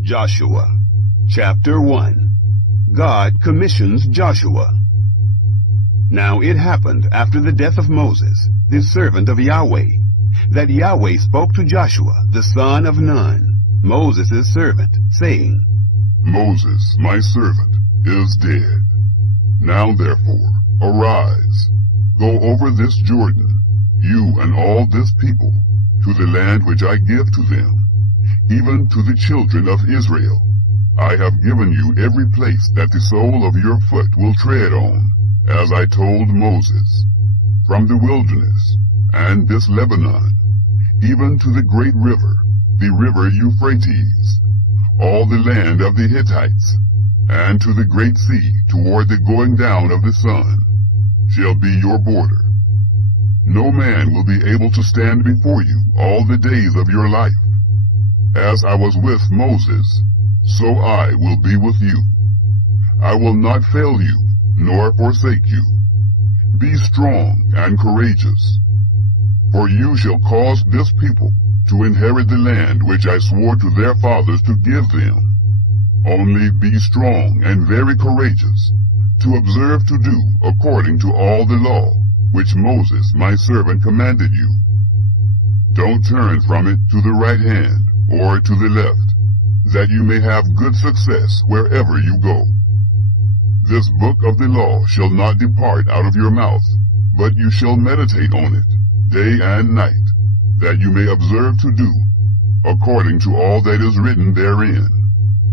Joshua, chapter 1. God commissions Joshua. Now it happened after the death of Moses, the servant of Yahweh, that Yahweh spoke to Joshua, the son of Nun, Moses' servant, saying, Moses, my servant, is dead. Now therefore, arise, go over this Jordan, you and all this people, to the land which I give to them, even to the children of Israel. I have given you every place that the sole of your foot will tread on, as I told Moses, from the wilderness, and this Lebanon, even to the great river, the river Euphrates, all the land of the Hittites, and to the great sea toward the going down of the sun, shall be your border. No man will be able to stand before you all the days of your life. As I was with Moses, so I will be with you. I will not fail you, nor forsake you. Be strong and courageous, for you shall cause this people to inherit the land which I swore to their fathers to give them. Only be strong and very courageous, to observe to do according to all the law which Moses my servant commanded you. Don't turn from it to the right hand or to the left, that you may have good success wherever you go. This book of the law shall not depart out of your mouth, but you shall meditate on it day and night, that you may observe to do according to all that is written therein.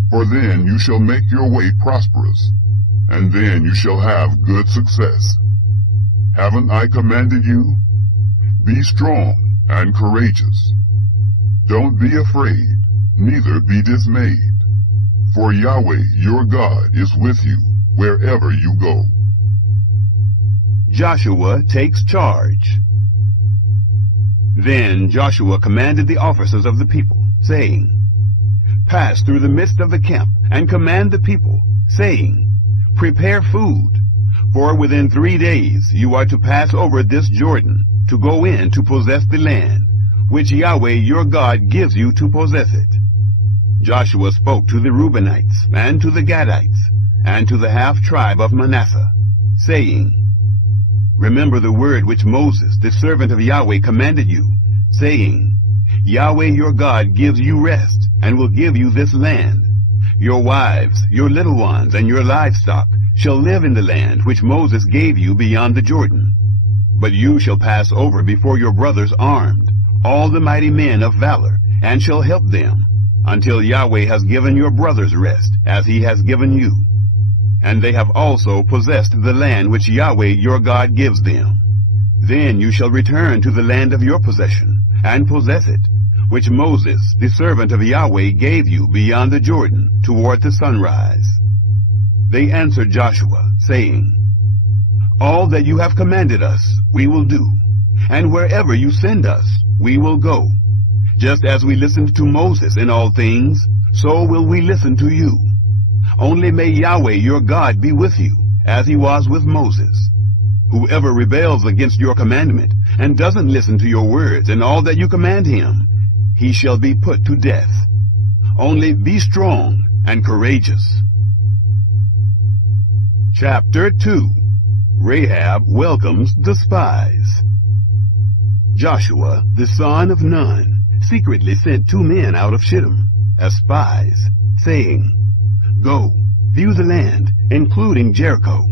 For then you shall make your way prosperous, and then you shall have good success. Haven't I commanded you? Be strong and courageous. Don't be afraid, neither be dismayed, for Yahweh your God is with you wherever you go. Joshua takes charge. Then Joshua commanded the officers of the people, saying, Pass through the midst of the camp, and command the people, saying, Prepare food, for within 3 days you are to pass over this Jordan, to go in to possess the land, which Yahweh your God gives you to possess it. Joshua spoke to the Reubenites, and to the Gadites, and to the half-tribe of Manasseh, saying, Remember the word which Moses, the servant of Yahweh, commanded you, saying, Yahweh your God gives you rest, and will give you this land. Your wives, your little ones, and your livestock shall live in the land which Moses gave you beyond the Jordan. But you shall pass over before your brothers armed, all the mighty men of valor, and shall help them, until Yahweh has given your brothers rest, as he has given you. And they have also possessed the land which Yahweh your God gives them. Then you shall return to the land of your possession, and possess it, which Moses, the servant of Yahweh, gave you beyond the Jordan, toward the sunrise. They answered Joshua, saying, All that you have commanded us we will do, and wherever you send us we will go. Just as we listened to Moses in all things, so will we listen to you. Only may Yahweh your God be with you, as he was with Moses. Whoever rebels against your commandment, and doesn't listen to your words and all that you command him, he shall be put to death. Only be strong and courageous. Chapter 2. Rahab welcomes the spies. Joshua, the son of Nun, secretly sent 2 men out of Shittim as spies, saying, Go, view the land, including Jericho.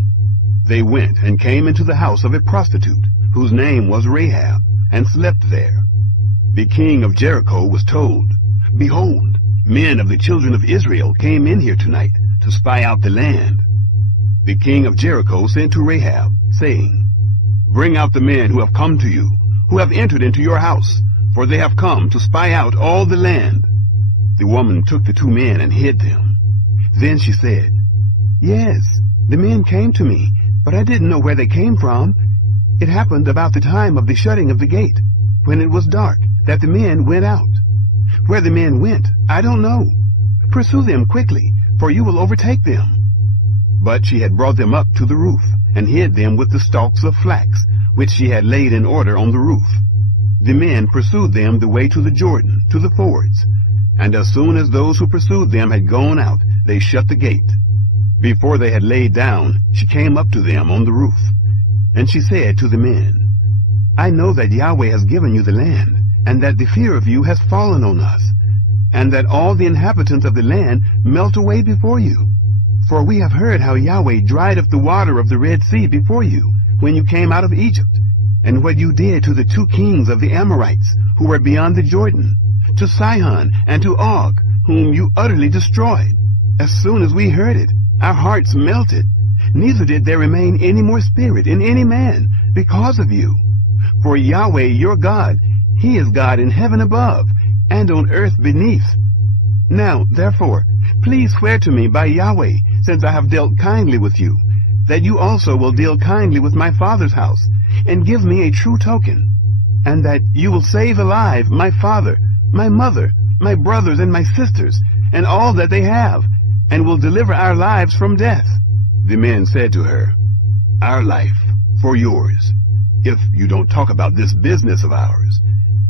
They went and came into the house of a prostitute, whose name was Rahab, and slept there. The king of Jericho was told, Behold, men of the children of Israel came in here tonight to spy out the land. The king of Jericho sent to Rahab, saying, Bring out the men who have come to you, who have entered into your house, for they have come to spy out all the land. The woman took the 2 men and hid them. Then she said, Yes, the men came to me, but I didn't know where they came from. It happened about the time of the shutting of the gate, when it was dark, that the men went out. Where the men went, I don't know. Pursue them quickly, for you will overtake them. But she had brought them up to the roof, and hid them with the stalks of flax, which she had laid in order on the roof. The men pursued them the way to the Jordan, to the fords, And as soon as those who pursued them had gone out, they shut the gate. Before they had laid down, she came up to them on the roof. And she said to the men, I know that Yahweh has given you the land, and that the fear of you has fallen on us, and that all the inhabitants of the land melt away before you. For we have heard how Yahweh dried up the water of the Red Sea before you, when you came out of Egypt, and what you did to the 2 kings of the Amorites, who were beyond the Jordan, to Sihon and to Og, whom you utterly destroyed. As soon as we heard it, our hearts melted. Neither did there remain any more spirit in any man because of you. For Yahweh your God, He is God in heaven above, and on earth beneath. Now, therefore, please swear to me by Yahweh, since I have dealt kindly with you, that you also will deal kindly with my father's house, and give me a true token, and that you will save alive my father, my mother, my brothers, and my sisters, and all that they have, and will deliver our lives from death. The men said to her, Our life for yours, if you don't talk about this business of ours.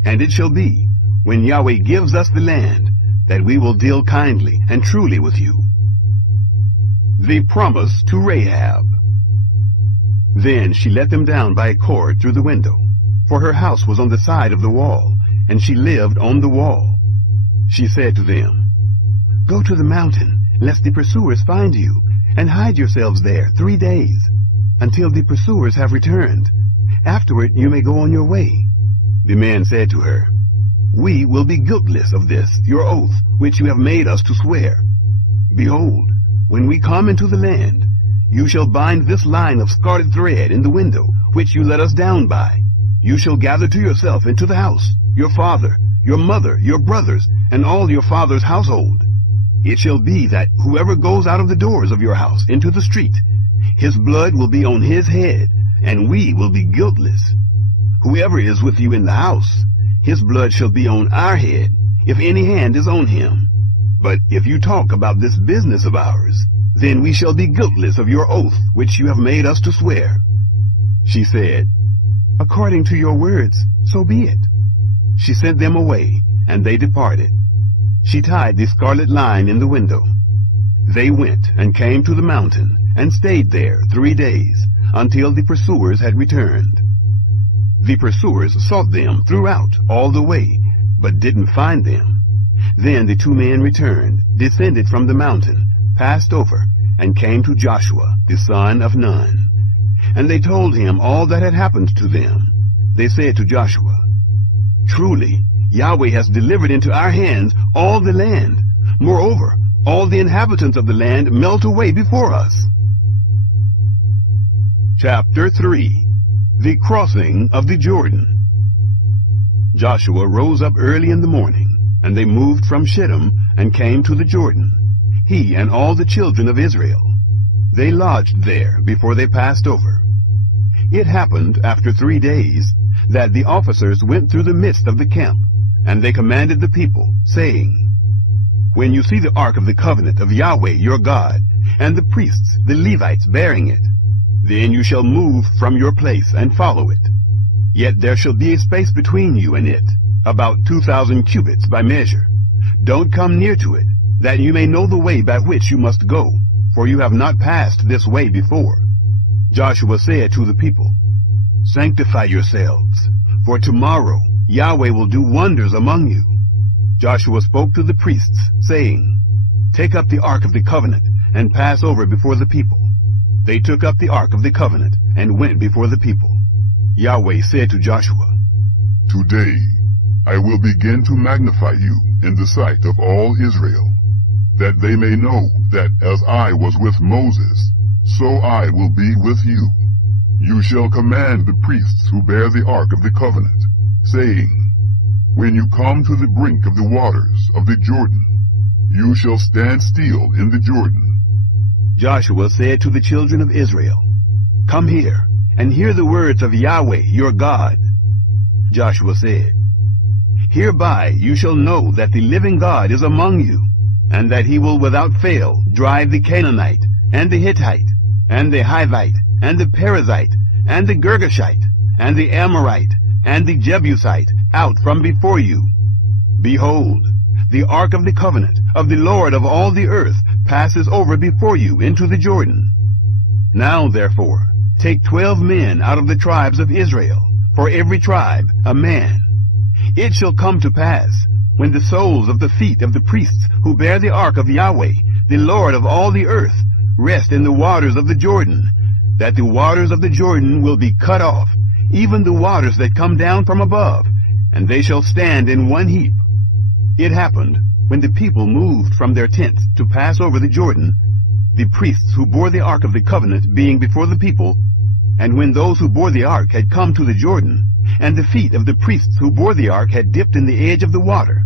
And it shall be, when Yahweh gives us the land, that we will deal kindly and truly with you. The promise to Rahab. Then she let them down by a cord through the window, for her house was on the side of the wall, and she lived on the wall. She said to them, Go to the mountain, lest the pursuers find you, and hide yourselves there 3 days, until the pursuers have returned. Afterward you may go on your way. The men said to her, We will be guiltless of this, your oath, which you have made us to swear. Behold, when we come into the land, you shall bind this line of scarlet thread in the window, which you let us down by. You shall gather to yourself into the house, your father, your mother, your brothers, and all your father's household. It shall be that whoever goes out of the doors of your house into the street, his blood will be on his head, and we will be guiltless. Whoever is with you in the house, his blood shall be on our head, if any hand is on him. But if you talk about this business of ours, then we shall be guiltless of your oath which you have made us to swear. She said, According to your words, so be it. She sent them away, and they departed. She tied the scarlet line in the window. They went and came to the mountain, and stayed there 3 days, until the pursuers had returned. The pursuers sought them throughout all the way, but didn't find them. Then the 2 men returned, descended from the mountain, passed over, and came to Joshua, the son of Nun. And they told him all that had happened to them. They said to Joshua, Truly, Yahweh has delivered into our hands all the land. Moreover, all the inhabitants of the land melt away before us. Chapter 3. The Crossing of the Jordan. Joshua rose up early in the morning, and they moved from Shittim and came to the Jordan, he and all the children of Israel. They lodged there before they passed over. It happened after 3 days that the officers went through the midst of the camp, and they commanded the people, saying, When you see the ark of the covenant of Yahweh your God, and the priests, the Levites, bearing it, then you shall move from your place and follow it. Yet there shall be a space between you and it, about 2,000 cubits by measure. Don't come near to it, that you may know the way by which you must go, for you have not passed this way before. Joshua said to the people, Sanctify yourselves, for tomorrow Yahweh will do wonders among you. Joshua spoke to the priests, saying, Take up the ark of the covenant, and pass over before the people. They took up the ark of the covenant, and went before the people. Yahweh said to Joshua, Today I will begin to magnify you in the sight of all Israel, that they may know that as I was with Moses, so I will be with you. You shall command the priests who bear the ark of the covenant, saying, When you come to the brink of the waters of the Jordan, you shall stand still in the Jordan. Joshua said to the children of Israel, Come here, and hear the words of Yahweh your God. Joshua said, Hereby you shall know that the living God is among you, and that he will without fail drive the Canaanite, and the Hittite, and the Hivite, and the Perizzite, and the Girgashite, and the Amorite, and the Jebusite out from before you. Behold, the ark of the covenant of the Lord of all the earth passes over before you into the Jordan. Now therefore, take 12 men out of the tribes of Israel, for every tribe a man. It shall come to pass, when the soles of the feet of the priests who bear the ark of Yahweh, the Lord of all the earth, rest in the waters of the Jordan, that the waters of the Jordan will be cut off, even the waters that come down from above, and they shall stand in one heap. It happened, when the people moved from their tents to pass over the Jordan, the priests who bore the ark of the covenant being before the people, and when those who bore the ark had come to the Jordan, and the feet of the priests who bore the ark had dipped in the edge of the water,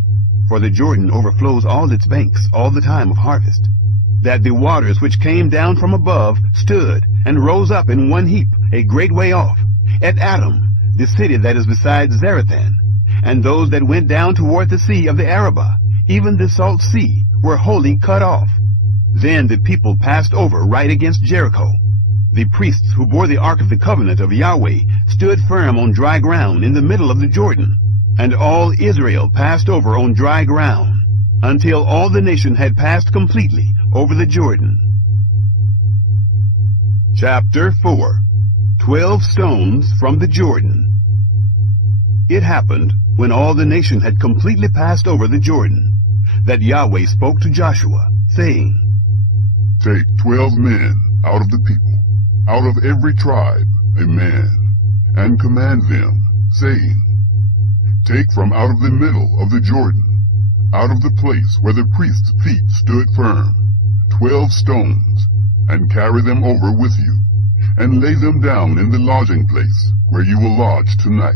for the Jordan overflows all its banks all the time of harvest, that the waters which came down from above stood and rose up in one heap a great way off, at Adam, the city that is beside Zarethan, and those that went down toward the sea of the Arabah, even the salt sea, were wholly cut off. Then the people passed over right against Jericho. The priests who bore the ark of the covenant of Yahweh stood firm on dry ground in the middle of the Jordan, and all Israel passed over on dry ground, until all the nation had passed completely over the Jordan. Chapter 4. 12 Stones from the Jordan. It happened, when all the nation had completely passed over the Jordan, that Yahweh spoke to Joshua, saying, Take 12 men out of the people, out of every tribe a man, and command them, saying, Take from out of the middle of the Jordan, out of the place where the priest's feet stood firm, 12 stones, and carry them over with you, and lay them down in the lodging place where you will lodge tonight.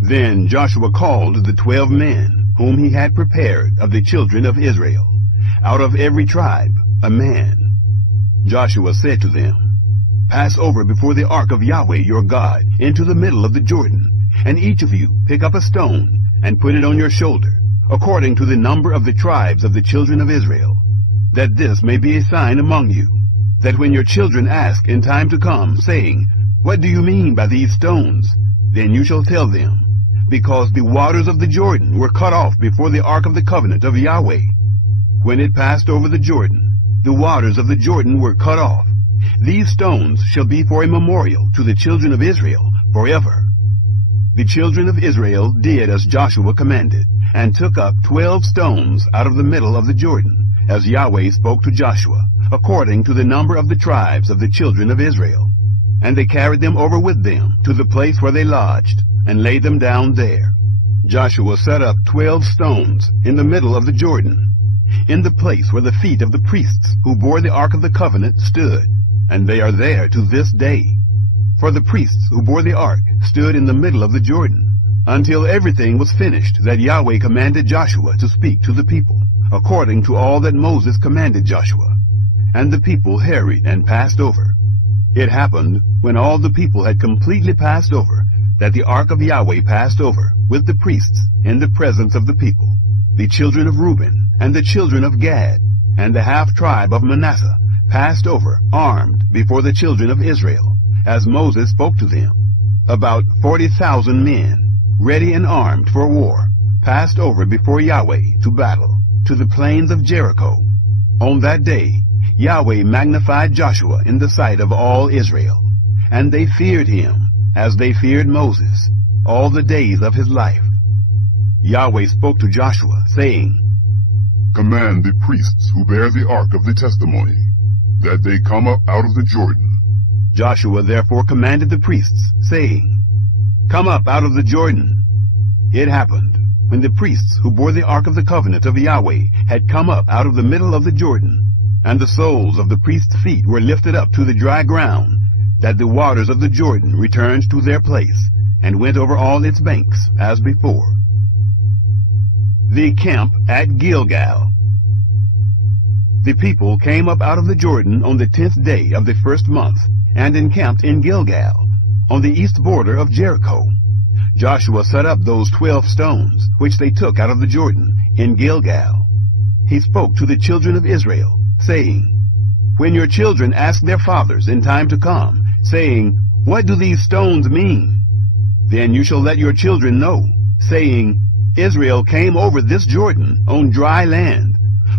Then Joshua called the 12 men whom he had prepared of the children of Israel, out of every tribe a man. Joshua said to them, Pass over before the ark of Yahweh your God into the middle of the Jordan, and each of you pick up a stone and put it on your shoulder, according to the number of the tribes of the children of Israel, that this may be a sign among you, that when your children ask in time to come, saying, What do you mean by these stones? Then you shall tell them, Because the waters of the Jordan were cut off before the ark of the covenant of Yahweh. When it passed over the Jordan, the waters of the Jordan were cut off. These stones shall be for a memorial to the children of Israel forever. The children of Israel did as Joshua commanded, and took up 12 stones out of the middle of the Jordan, as Yahweh spoke to Joshua, according to the number of the tribes of the children of Israel. And they carried them over with them to the place where they lodged, and laid them down there. Joshua set up 12 stones in the middle of the Jordan, in the place where the feet of the priests who bore the ark of the covenant stood, and they are there to this day. For the priests who bore the ark stood in the middle of the Jordan, until everything was finished that Yahweh commanded Joshua to speak to the people, according to all that Moses commanded Joshua. And the people hurried and passed over. It happened, when all the people had completely passed over, that the ark of Yahweh passed over with the priests in the presence of the people. The children of Reuben and the children of Gad and the half-tribe of Manasseh passed over armed before the children of Israel, as Moses spoke to them. About 40,000 men, ready and armed for war, passed over before Yahweh to battle, to the plains of Jericho. On that day Yahweh magnified Joshua in the sight of all Israel, and they feared him as they feared Moses all the days of his life. Yahweh spoke to Joshua, saying, Command the priests who bear the ark of the testimony, that they come up out of the Jordan. Joshua therefore commanded the priests, saying, Come up out of the Jordan. It happened, when the priests who bore the ark of the covenant of Yahweh had come up out of the middle of the Jordan, and the soles of the priests' feet were lifted up to the dry ground, that the waters of the Jordan returned to their place, and went over all its banks, as before. The camp at Gilgal. The people came up out of the Jordan on the 10th day of the first month, and encamped in Gilgal, on the east border of Jericho. Joshua set up those 12 stones, which they took out of the Jordan, in Gilgal. He spoke to the children of Israel, saying, When your children ask their fathers in time to come, saying, What do these stones mean? Then you shall let your children know, saying, Israel came over this Jordan on dry land.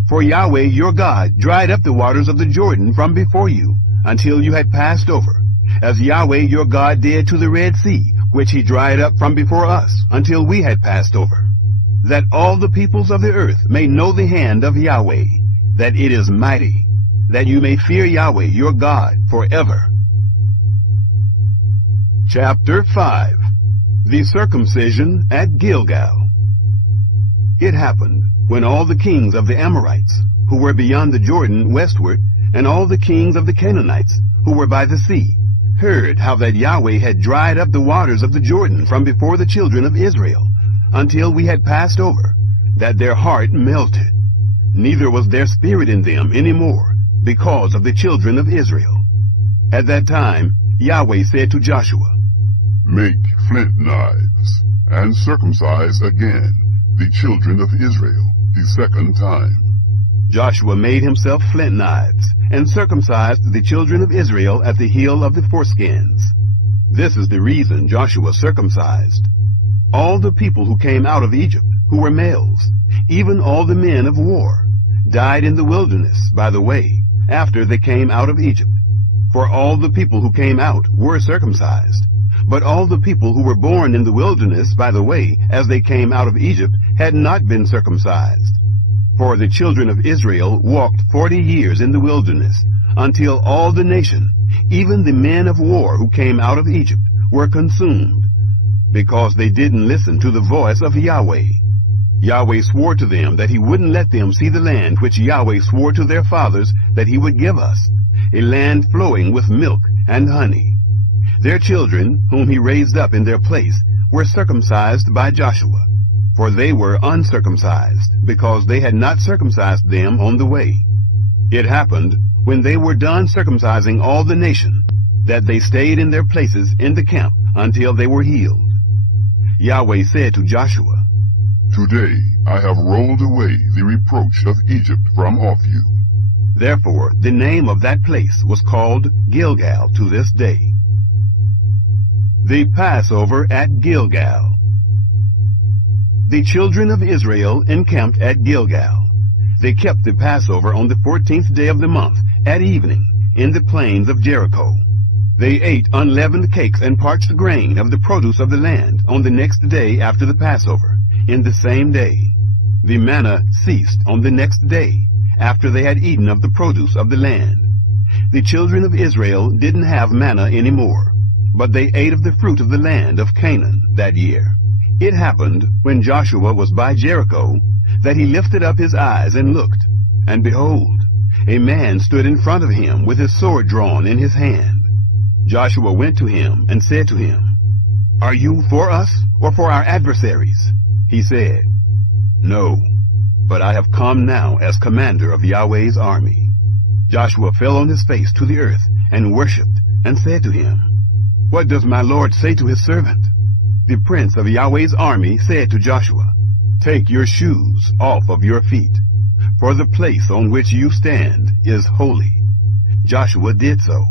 For Yahweh your God dried up the waters of the Jordan from before you, until you had passed over, as Yahweh your God did to the Red Sea, which he dried up from before us, until we had passed over, that all the peoples of the earth may know the hand of Yahweh, that it is mighty, that you may fear Yahweh your God forever. Chapter 5. The Circumcision at Gilgal. It happened, when all the kings of the Amorites, who were beyond the Jordan westward, and all the kings of the Canaanites, who were by the sea, heard how that Yahweh had dried up the waters of the Jordan from before the children of Israel, until we had passed over, that their heart melted. Neither was there spirit in them any more, because of the children of Israel. At that time Yahweh said to Joshua, Make flint knives, and circumcise again the children of Israel the second time. Joshua made himself flint knives, and circumcised the children of Israel at the heel of the foreskins. This is the reason Joshua circumcised all the people who came out of Egypt, who were males, even all the men of war, died in the wilderness by the way, after they came out of Egypt. For all the people who came out were circumcised, but all the people who were born in the wilderness by the way, as they came out of Egypt, had not been circumcised. For the children of Israel walked 40 years in the wilderness, until all the nation, even the men of war who came out of Egypt, were consumed, because they didn't listen to the voice of Yahweh. Yahweh swore to them that he wouldn't let them see the land which Yahweh swore to their fathers that he would give us, a land flowing with milk and honey. Their children, whom he raised up in their place, were circumcised by Joshua, for they were uncircumcised, because they had not circumcised them on the way. It happened, when they were done circumcising all the nation, that they stayed in their places in the camp until they were healed. Yahweh said to Joshua, Today I have rolled away the reproach of Egypt from off you. Therefore the name of that place was called Gilgal to this day. The Passover at Gilgal. The children of Israel encamped at Gilgal. They kept the Passover on the 14th day of the month, at evening, in the plains of Jericho. They ate unleavened cakes and parched grain of the produce of the land on the next day after the Passover, in the same day. The manna ceased on the next day, after they had eaten of the produce of the land. The children of Israel didn't have manna any more, but they ate of the fruit of the land of Canaan that year. It happened, when Joshua was by Jericho, that he lifted up his eyes and looked, and behold, a man stood in front of him with his sword drawn in his hand. Joshua went to him and said to him, Are you for us or for our adversaries? He said, No, but I have come now as commander of Yahweh's army. Joshua fell on his face to the earth and worshipped, and said to him, What does my Lord say to his servant? The prince of Yahweh's army said to Joshua, Take your shoes off of your feet, for the place on which you stand is holy. Joshua did so.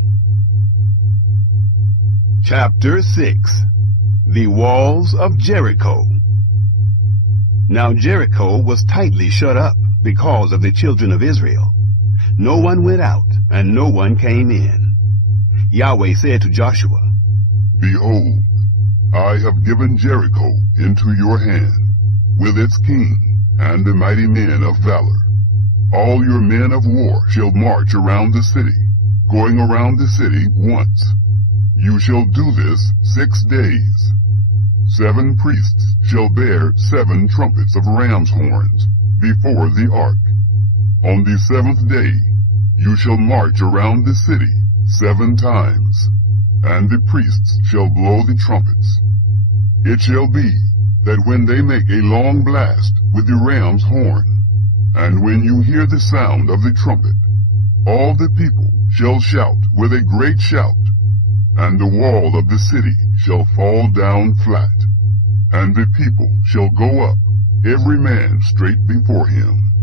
Chapter 6. The Walls of Jericho. Now Jericho was tightly shut up because of the children of Israel. No one went out, and no one came in. Yahweh said to Joshua, Behold, I have given Jericho into your hand, with its king and the mighty men of valor. All your men of war shall march around the city, going around the city once. You shall do this 6 days. 7 priests shall bear 7 trumpets of ram's horns before the ark. On the 7th day you shall march around the city 7 times, and the priests shall blow the trumpets. It shall be that when they make a long blast with the ram's horn, and when you hear the sound of the trumpet, all the people shall shout with a great shout, and the wall of the city shall fall down flat, and the people shall go up, every man straight before him.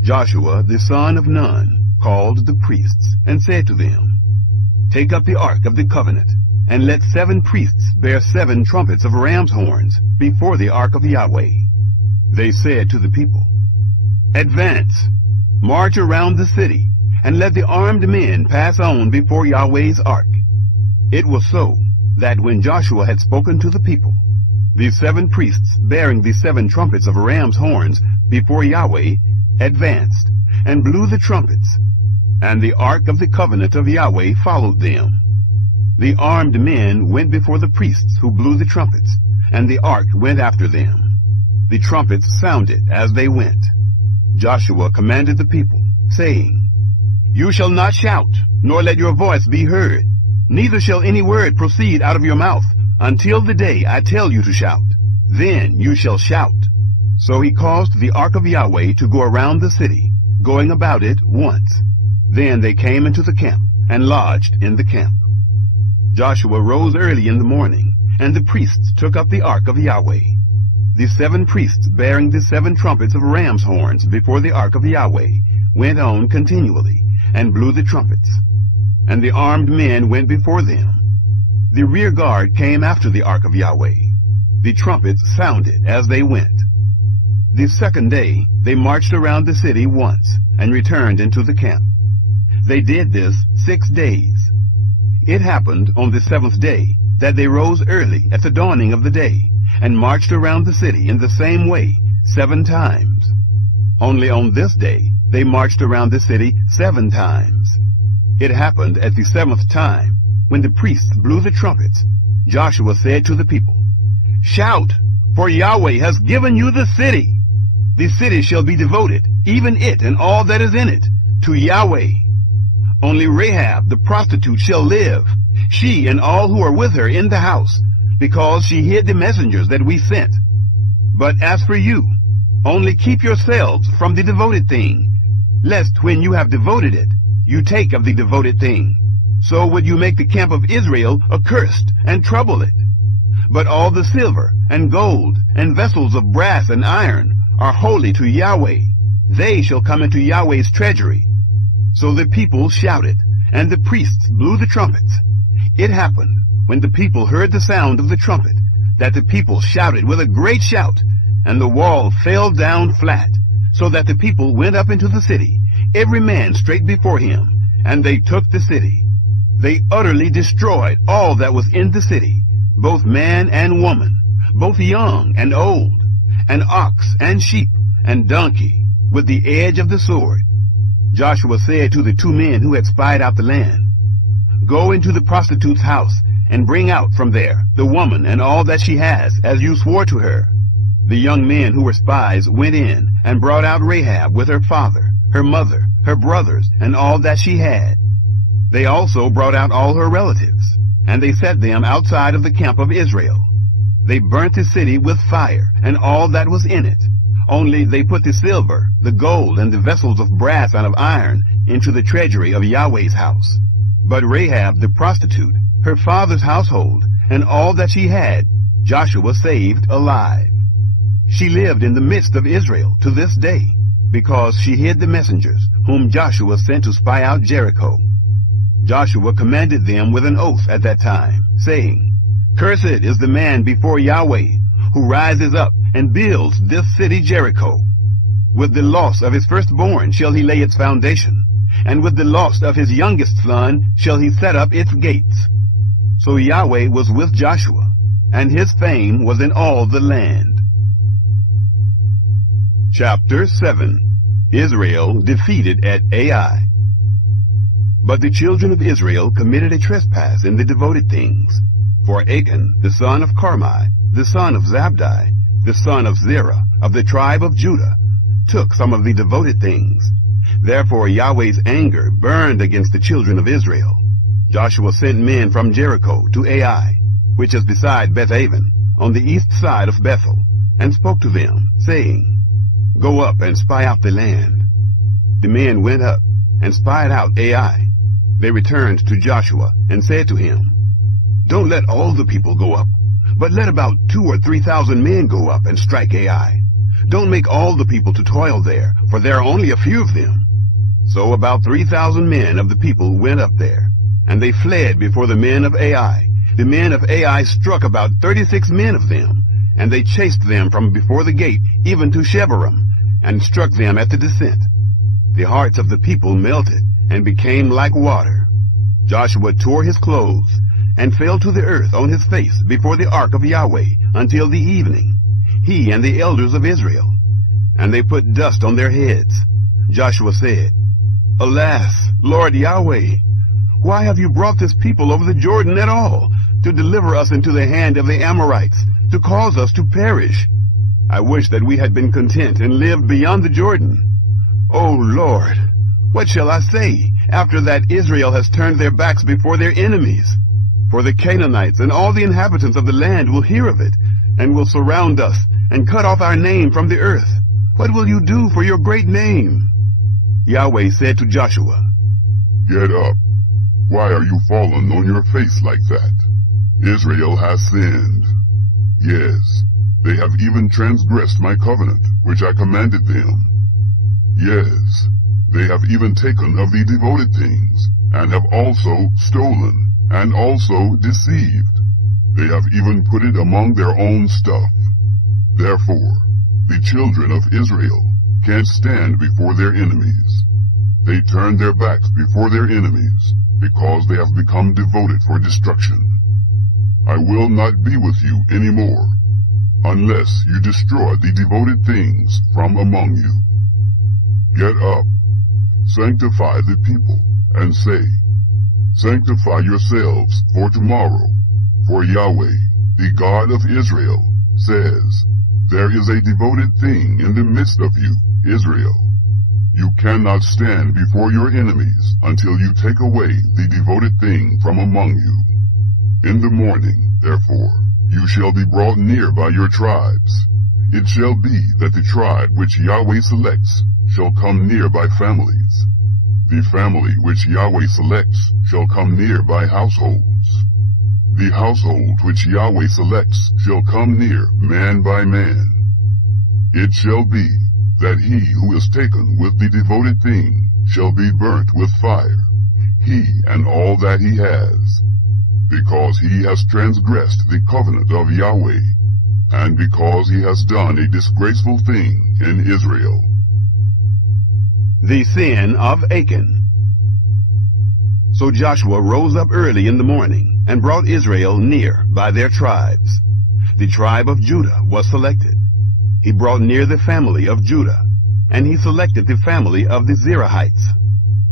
Joshua the son of Nun called the priests, and said to them, Take up the ark of the covenant, and let 7 priests bear 7 trumpets of ram's horns before the ark of Yahweh. They said to the people, "Advance, march around the city, and let the armed men pass on before Yahweh's ark." It was so that when Joshua had spoken to the people, the 7 priests bearing the 7 trumpets of ram's horns before Yahweh advanced and blew the trumpets, and the ark of the covenant of Yahweh followed them. The armed men went before the priests who blew the trumpets, and the ark went after them. The trumpets sounded as they went. Joshua commanded the people, saying, "You shall not shout, nor let your voice be heard, neither shall any word proceed out of your mouth, until the day I tell you to shout. Then you shall shout." So he caused the ark of Yahweh to go around the city, going about it once. Then they came into the camp, and lodged in the camp. Joshua rose early in the morning, and the priests took up the ark of Yahweh. The 7 priests bearing the 7 trumpets of ram's horns before the ark of Yahweh went on continually, and blew the trumpets. And the armed men went before them. The rear guard came after the ark of Yahweh. The trumpets sounded as they went. The second day they marched around the city once, and returned into the camp. They did this 6 days. It happened on the 7th day that they rose early at the dawning of the day, and marched around the city in the same way 7 times. Only on this day they marched around the city 7 times. It happened at the 7th time, when the priests blew the trumpets, Joshua said to the people, "Shout, for Yahweh has given you the city. The city shall be devoted, even it and all that is in it, to Yahweh. Only Rahab the prostitute shall live, she and all who are with her in the house, because she hid the messengers that we sent. But as for you, only keep yourselves from the devoted thing, lest when you have devoted it, you take of the devoted thing. So would you make the camp of Israel accursed and trouble it. But all the silver and gold and vessels of brass and iron are holy to Yahweh. They shall come into Yahweh's treasury." So the people shouted, and the priests blew the trumpets. It happened, when the people heard the sound of the trumpet, that the people shouted with a great shout, and the wall fell down flat, so that the people went up into the city, every man straight before him, and they took the city. They utterly destroyed all that was in the city, both man and woman, both young and old, and ox and sheep and donkey, with the edge of the sword. Joshua said to the 2 men who had spied out the land, "Go into the prostitute's house, and bring out from there the woman and all that she has, as you swore to her." The young men who were spies went in, and brought out Rahab with her father, her mother, her brothers, and all that she had. They also brought out all her relatives, and they set them outside of the camp of Israel. They burnt the city with fire, and all that was in it. Only they put the silver, the gold, and the vessels of brass and of iron into the treasury of Yahweh's house. But Rahab the prostitute, her father's household, and all that she had, Joshua saved alive. She lived in the midst of Israel to this day, because she hid the messengers whom Joshua sent to spy out Jericho. Joshua commanded them with an oath at that time, saying, "Cursed is the man before Yahweh, who rises up and builds this city Jericho. With the loss of his firstborn shall he lay its foundation, and with the loss of his youngest son shall he set up its gates." So Yahweh was with Joshua, and his fame was in all the land. Chapter 7. Israel defeated at Ai. But the children of Israel committed a trespass in the devoted things. For Achan, the son of Carmi, the son of Zabdi, the son of Zerah, of the tribe of Judah, took some of the devoted things. Therefore Yahweh's anger burned against the children of Israel. Joshua sent men from Jericho to Ai, which is beside Bethaven, on the east side of Bethel, and spoke to them, saying, "Go up and spy out the land." The men went up and spied out Ai. They returned to Joshua and said to him, "Don't let all the people go up, but let about 2,000 or 3,000 men go up and strike Ai. Don't make all the people to toil there, for there are only a few of them." So about 3,000 men of the people went up there, and they fled before the men of Ai. The men of Ai struck about 36 men of them, and they chased them from before the gate even to Shebarim, and struck them at the descent. The hearts of the people melted, and became like water. Joshua tore his clothes, and fell to the earth on his face before the ark of Yahweh until the evening, he and the elders of Israel. And they put dust on their heads. Joshua said, Alas, Lord Yahweh, why have you brought this people over the Jordan at all, to deliver us into the hand of the Amorites, to cause us to perish? I wish that we had been content and lived beyond the Jordan. O Lord, what shall I say after that Israel has turned their backs before their enemies? For the Canaanites and all the inhabitants of the land will hear of it, and will surround us, and cut off our name from the earth. What will you do for your great name? Yahweh said to Joshua, Get up. Why are you fallen on your face like that? Israel has sinned. Yes, they have even transgressed my covenant, which I commanded them. Yes, they have even taken of the devoted things, and have also stolen, and also deceived. They have even put it among their own stuff. Therefore, the children of Israel can't stand before their enemies. They turn their backs before their enemies, because they have become devoted for destruction. I will not be with you any more, unless you destroy the devoted things from among you. Get up, sanctify the people, and say, Sanctify yourselves for tomorrow, for Yahweh, the God of Israel, says, There is a devoted thing in the midst of you, Israel. You cannot stand before your enemies until you take away the devoted thing from among you. In the morning, therefore, you shall be brought near by your tribes. It shall be that the tribe which Yahweh selects shall come near by families. The family which Yahweh selects shall come near by households. The household which Yahweh selects shall come near man by man. It shall be that he who is taken with the devoted thing shall be burnt with fire, he and all that he has, because he has transgressed the covenant of Yahweh, and because he has done a disgraceful thing in Israel. The sin of Achan. So Joshua rose up early in the morning, and brought Israel near by their tribes. The tribe of Judah was selected. He brought near the family of Judah, and he selected the family of the Zerahites.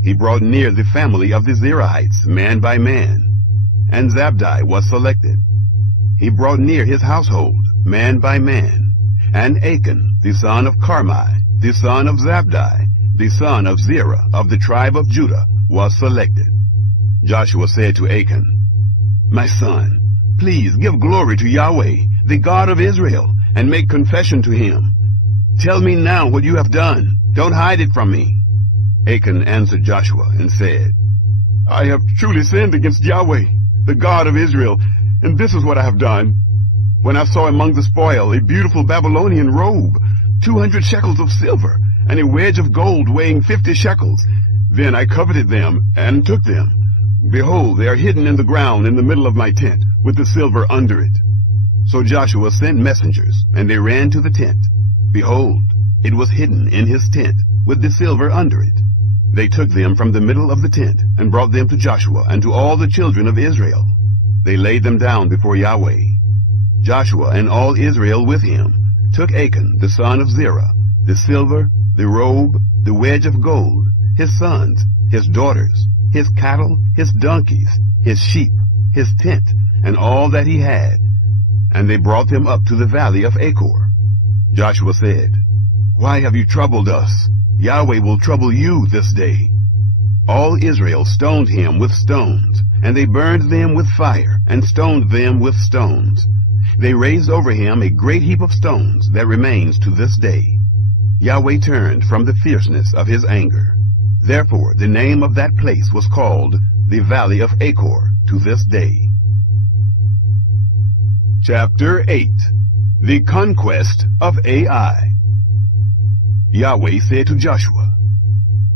He brought near the family of the Zerahites, man by man, and Zabdi was selected. He brought near his household, man by man, and Achan, the son of Carmi, the son of Zabdi, the son of Zerah of the tribe of Judah, was selected. Joshua said to Achan, My son, please give glory to Yahweh, the God of Israel, and make confession to him. Tell me now what you have done. Don't hide it from me. Achan answered Joshua and said, I have truly sinned against Yahweh, the God of Israel, and this is what I have done. When I saw among the spoil a beautiful Babylonian robe, 200 shekels of silver, and a wedge of gold weighing 50 shekels, then I coveted them and took them. Behold, they are hidden in the ground in the middle of my tent, with the silver under it. So Joshua sent messengers, and they ran to the tent. Behold, it was hidden in his tent, with the silver under it. They took them from the middle of the tent, and brought them to Joshua and to all the children of Israel. They laid them down before Yahweh. Joshua and all Israel with him took Achan the son of Zerah, the silver, the robe, the wedge of gold, his sons, his daughters, his cattle, his donkeys, his sheep, his tent, and all that he had. And they brought them up to the valley of Achor. Joshua said, Why have you troubled us? Yahweh will trouble you this day. All Israel stoned him with stones, and they burned them with fire, and stoned them with stones. They raised over him a great heap of stones that remains to this day. Yahweh turned from the fierceness of his anger. Therefore the name of that place was called the Valley of Achor to this day. Chapter 8. The Conquest of Ai. Yahweh said to Joshua,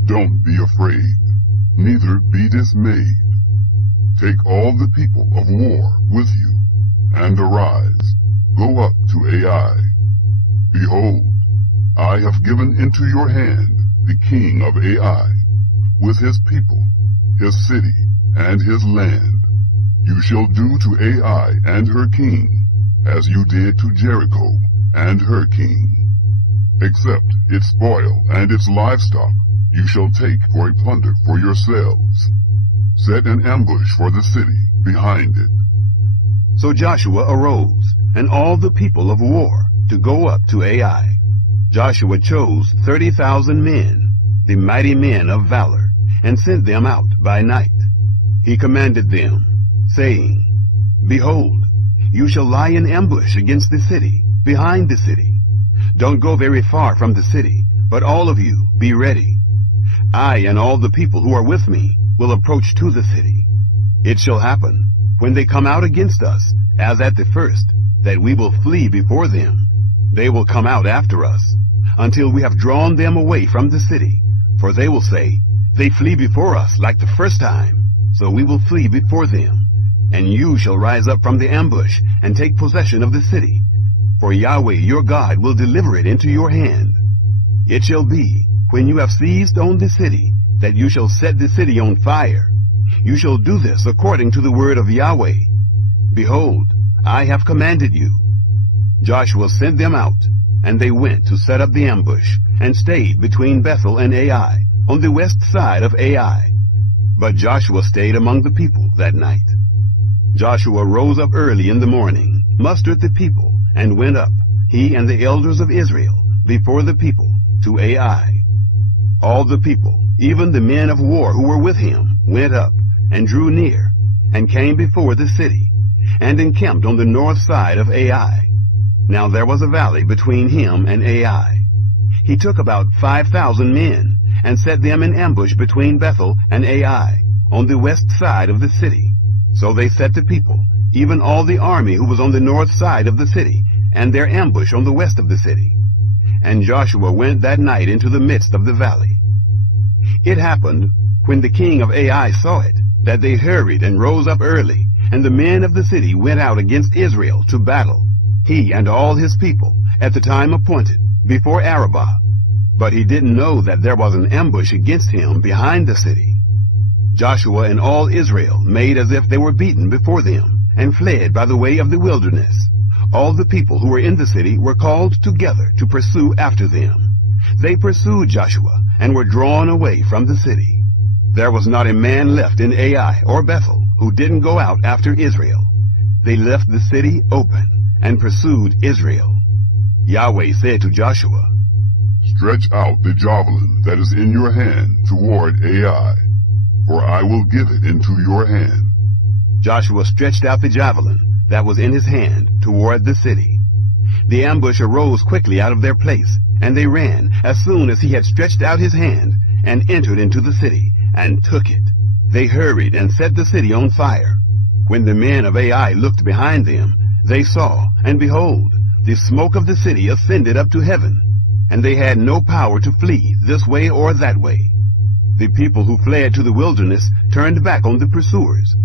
Don't be afraid, neither be dismayed. Take all the people of war with you, and arise, go up to Ai. Behold, I have given into your hand the king of Ai, with his people, his city, and his land. You shall do to Ai and her king as you did to Jericho and her king. Except its spoil and its livestock you shall take for a plunder for yourselves. Set an ambush for the city behind it. So Joshua arose, and all the people of war, to go up to Ai. Joshua chose 30,000 men, the mighty men of valor, and sent them out by night. He commanded them, saying, Behold, you shall lie in ambush against the city, behind the city. Don't go very far from the city, but all of you be ready. I and all the people who are with me will approach to the city. It shall happen, when they come out against us, as at the first, that we will flee before them. They will come out after us, until we have drawn them away from the city. For they will say, They flee before us like the first time, so we will flee before them. And you shall rise up from the ambush, and take possession of the city. For Yahweh your God will deliver it into your hand. It shall be, when you have seized on the city, that you shall set the city on fire. You shall do this according to the word of Yahweh. Behold, I have commanded you. Joshua sent them out, and they went to set up the ambush, and stayed between Bethel and Ai, on the west side of Ai. But Joshua stayed among the people that night. Joshua rose up early in the morning, mustered the people, and went up, he and the elders of Israel, before the people, to Ai. All the people, even the men of war who were with him, went up, and drew near, and came before the city, and encamped on the north side of Ai. Now there was a valley between him and Ai. He took about 5,000 men, and set them in ambush between Bethel and Ai, on the west side of the city. So they set the people, even all the army who was on the north side of the city, and their ambush on the west of the city. And Joshua went that night into the midst of the valley. It happened, when the king of Ai saw it, that they hurried and rose up early, and the men of the city went out against Israel to battle, he and all his people, at the time appointed, before Arabah. But he didn't know that there was an ambush against him behind the city. Joshua and all Israel made as if they were beaten before them, and fled by the way of the wilderness. All the people who were in the city were called together to pursue after them. They pursued Joshua, and were drawn away from the city. There was not a man left in Ai or Bethel who didn't go out after Israel. They left the city open, and pursued Israel. Yahweh said to Joshua, Stretch out the javelin that is in your hand toward Ai, for I will give it into your hand. Joshua stretched out the javelin that was in his hand toward the city. The ambush arose quickly out of their place, and they ran as soon as he had stretched out his hand, and entered into the city, and took it. They hurried and set the city on fire. When the men of Ai looked behind them, they saw, and behold, the smoke of the city ascended up to heaven, and they had no power to flee this way or that way. The people who fled to the wilderness turned back on the pursuers.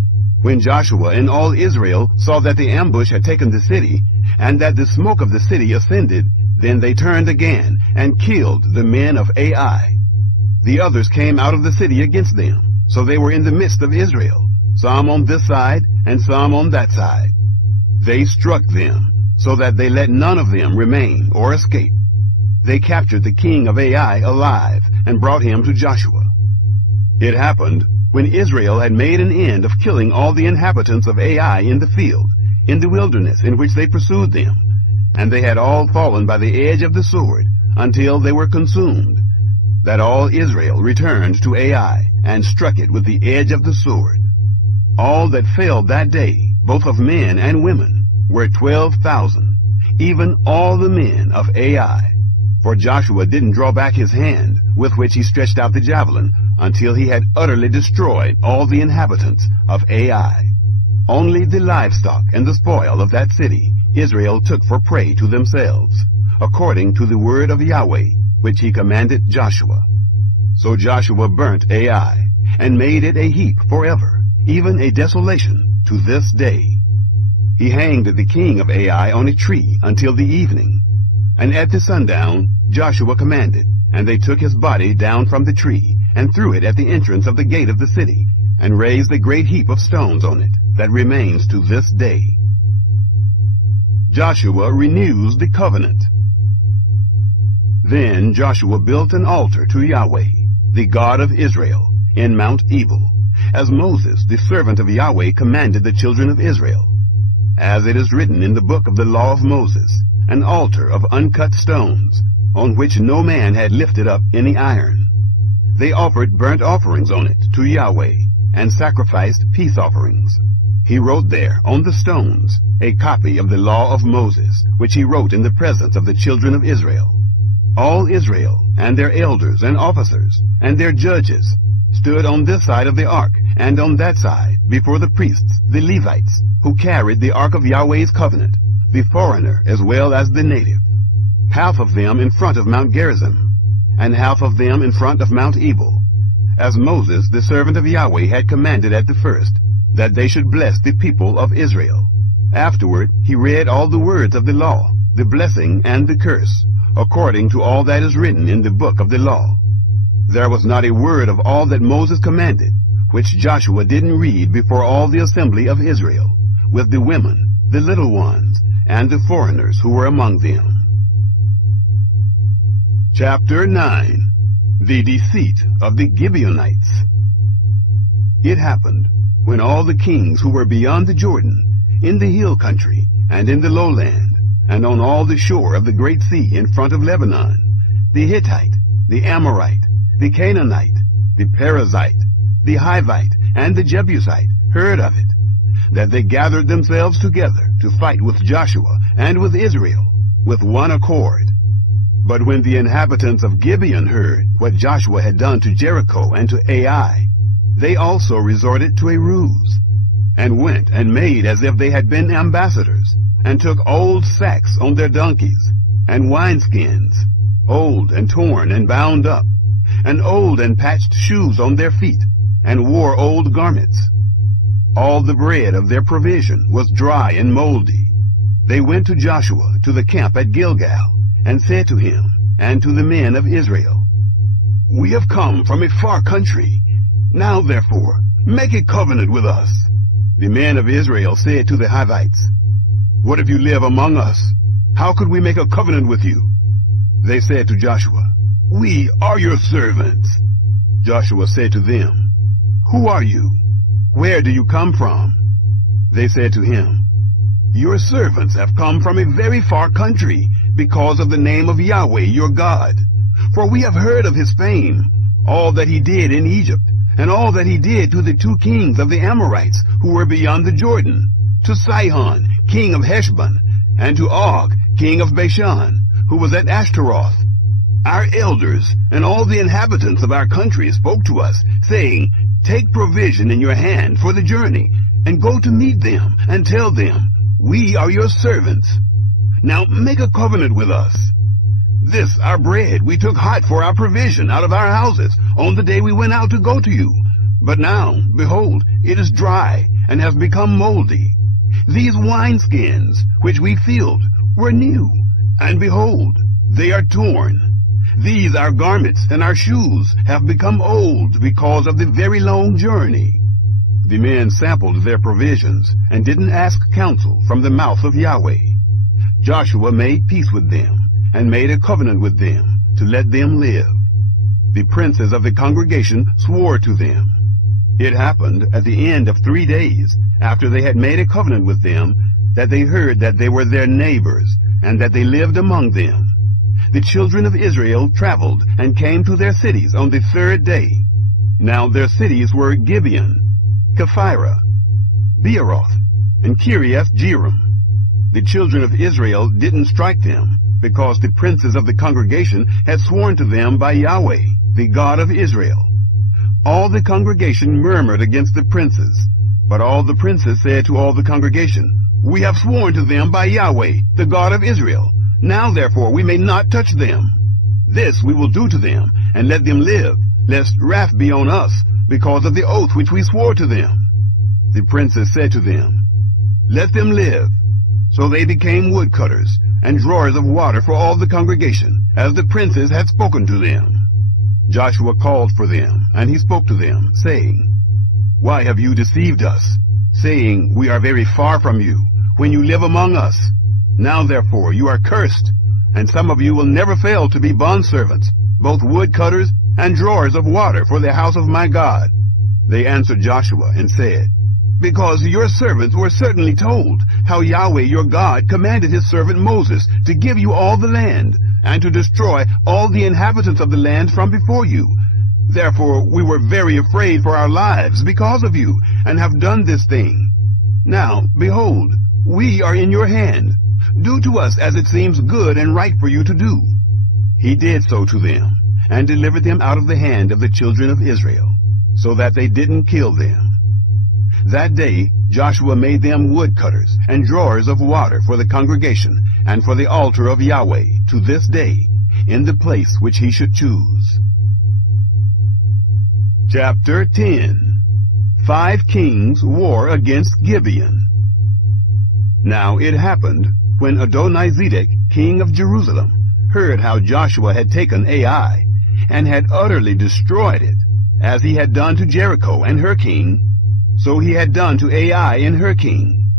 When Joshua and all Israel saw that the ambush had taken the city, and that the smoke of the city ascended, then they turned again, and killed the men of Ai. The others came out of the city against them, so they were in the midst of Israel, some on this side, and some on that side. They struck them, so that they let none of them remain or escape. They captured the king of Ai alive, and brought him to Joshua. It happened, when Israel had made an end of killing all the inhabitants of Ai in the field, in the wilderness in which they pursued them, and they had all fallen by the edge of the sword, until they were consumed, that all Israel returned to Ai, and struck it with the edge of the sword. All that fell that day, both of men and women, were 12,000, even all the men of Ai. For Joshua didn't draw back his hand, with which he stretched out the javelin, until he had utterly destroyed all the inhabitants of Ai. Only the livestock and the spoil of that city Israel took for prey to themselves, according to the word of Yahweh, which he commanded Joshua. So Joshua burnt Ai, and made it a heap forever, even a desolation to this day. he hanged the king of Ai on a tree until the evening. And at the sundown Joshua commanded, and they took his body down from the tree, and threw it at the entrance of the gate of the city, and raised a great heap of stones on it, that remains to this day. Joshua renews the covenant. Then Joshua built an altar to Yahweh, the God of Israel, in Mount Ebal, as Moses, the servant of Yahweh, commanded the children of Israel. As it is written in the book of the law of Moses, an altar of uncut stones, on which no man had lifted up any iron. They offered burnt offerings on it to Yahweh, and sacrificed peace offerings. He wrote there on the stones a copy of the law of Moses, which he wrote in the presence of the children of Israel. All Israel, and their elders and officers, and their judges, stood on this side of the ark, and on that side, before the priests, the Levites, who carried the ark of Yahweh's covenant, the foreigner as well as the native. Half of them in front of Mount Gerizim, and half of them in front of Mount Ebal, as Moses, the servant of Yahweh, had commanded at the first, that they should bless the people of Israel. Afterward he read all the words of the law, the blessing and the curse, according to all that is written in the book of the law. There was not a word of all that Moses commanded, which Joshua didn't read before all the assembly of Israel, with the women, the little ones, and the foreigners who were among them. Chapter 9. The Deceit of the Gibeonites. It happened, when all the kings who were beyond the Jordan, in the hill country, and in the lowland, and on all the shore of the great sea in front of Lebanon, the Hittite, the Amorite, the Canaanite, the Perizzite, the Hivite, and the Jebusite heard of it, that they gathered themselves together to fight with Joshua and with Israel with one accord. But when the inhabitants of Gibeon heard what Joshua had done to Jericho and to Ai, they also resorted to a ruse, and went and made as if they had been ambassadors, and took old sacks on their donkeys, and wineskins, old and torn and bound up, and old and patched shoes on their feet, and wore old garments. All the bread of their provision was dry and moldy. They went to Joshua to the camp at Gilgal, and said to him, and to the men of Israel, "We have come from a far country. Now therefore, make a covenant with us." The men of Israel said to the Hivites, "What if you live among us? How could we make a covenant with you?" They said to Joshua, "We are your servants." Joshua said to them, "Who are you? Where do you come from?" They said to him, "Your servants have come from a very far country, because of the name of Yahweh your God. For we have heard of his fame, all that he did in Egypt, and all that he did to the 2 kings of the Amorites who were beyond the Jordan, to Sihon, king of Heshbon, and to Og, king of Bashan, who was at Ashtaroth. Our elders and all the inhabitants of our country spoke to us, saying, 'Take provision in your hand for the journey, and go to meet them, and tell them, we are your servants. Now make a covenant with us. This our bread we took hot for our provision out of our houses on the day we went out to go to you. But now, behold, it is dry, and has become moldy. These wineskins, which we filled, were new, and behold, they are torn. These our garments and our shoes have become old because of the very long journey." The men sampled their provisions, and didn't ask counsel from the mouth of Yahweh. Joshua made peace with them, and made a covenant with them, to let them live. The princes of the congregation swore to them. It happened at the end of 3 days, after they had made a covenant with them, that they heard that they were their neighbors, and that they lived among them. The children of Israel traveled, and came to their cities on the 3rd day. Now their cities were Gibeon, Kephirah, Beeroth, and Kiriath Jearim. The children of Israel didn't strike them, because the princes of the congregation had sworn to them by Yahweh, the God of Israel. All the congregation murmured against the princes, but all the princes said to all the congregation, "We have sworn to them by Yahweh, the God of Israel. Now therefore we may not touch them. This we will do to them, and let them live, lest wrath be on us, because of the oath which we swore to them." The princes said to them, let them live. So they became woodcutters and drawers of water for all the congregation, as the princes had spoken to them. Joshua called for them, and he spoke to them, saying, Why have you deceived us, saying, We are very far from you, when you live among us? Now therefore you are cursed, and some of you will never fail to be bondservants, both woodcutters and drawers of water for the house of my God. They answered Joshua and said, Because your servants were certainly told how Yahweh your God commanded his servant Moses to give you all the land, and to destroy all the inhabitants of the land from before you. Therefore we were very afraid for our lives because of you, and have done this thing. Now, behold, we are in your hand. Do to us as it seems good and right for you to do. He did so to them, and delivered them out of the hand of the children of Israel, so that they didn't kill them. That day Joshua made them woodcutters and drawers of water for the congregation and for the altar of Yahweh to this day, in the place which he should choose. Chapter 10. 5 Kings War Against Gibeon. Now it happened, when Adonizedek, king of Jerusalem, heard how Joshua had taken Ai, and had utterly destroyed it, as he had done to Jericho and her king, so he had done to Ai and her king,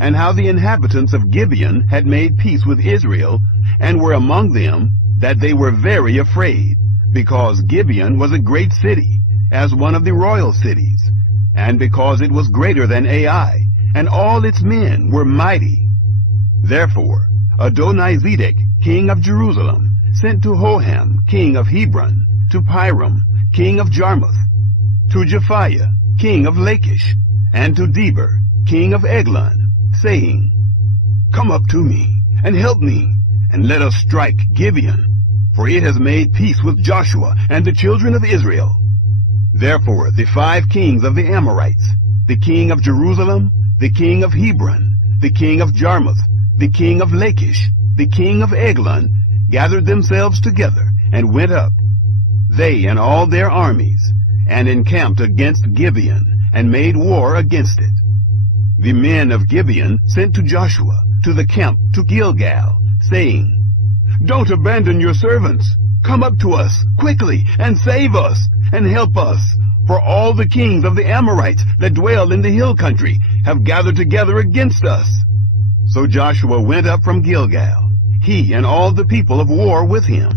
and how the inhabitants of Gibeon had made peace with Israel, and were among them, that they were very afraid, because Gibeon was a great city, as one of the royal cities, and because it was greater than Ai, and all its men were mighty. Therefore Adonizedek, king of Jerusalem, sent to Hoham, king of Hebron, to Piram, king of Jarmuth, to Japhiah, king of Lachish, and to Deber, king of Eglon, saying, Come up to me, and help me, and let us strike Gibeon, for it has made peace with Joshua and the children of Israel. Therefore the 5 kings of the Amorites, the king of Jerusalem, the king of Hebron, the king of Jarmuth, the king of Lachish, the king of Eglon, gathered themselves together, and went up, they and all their armies, and encamped against Gibeon, and made war against it. The men of Gibeon sent to Joshua to the camp to Gilgal, saying, Don't abandon your servants. Come up to us quickly, and save us, and help us, for all the kings of the Amorites that dwell in the hill country have gathered together against us. So Joshua went up from Gilgal, he and all the people of war with him,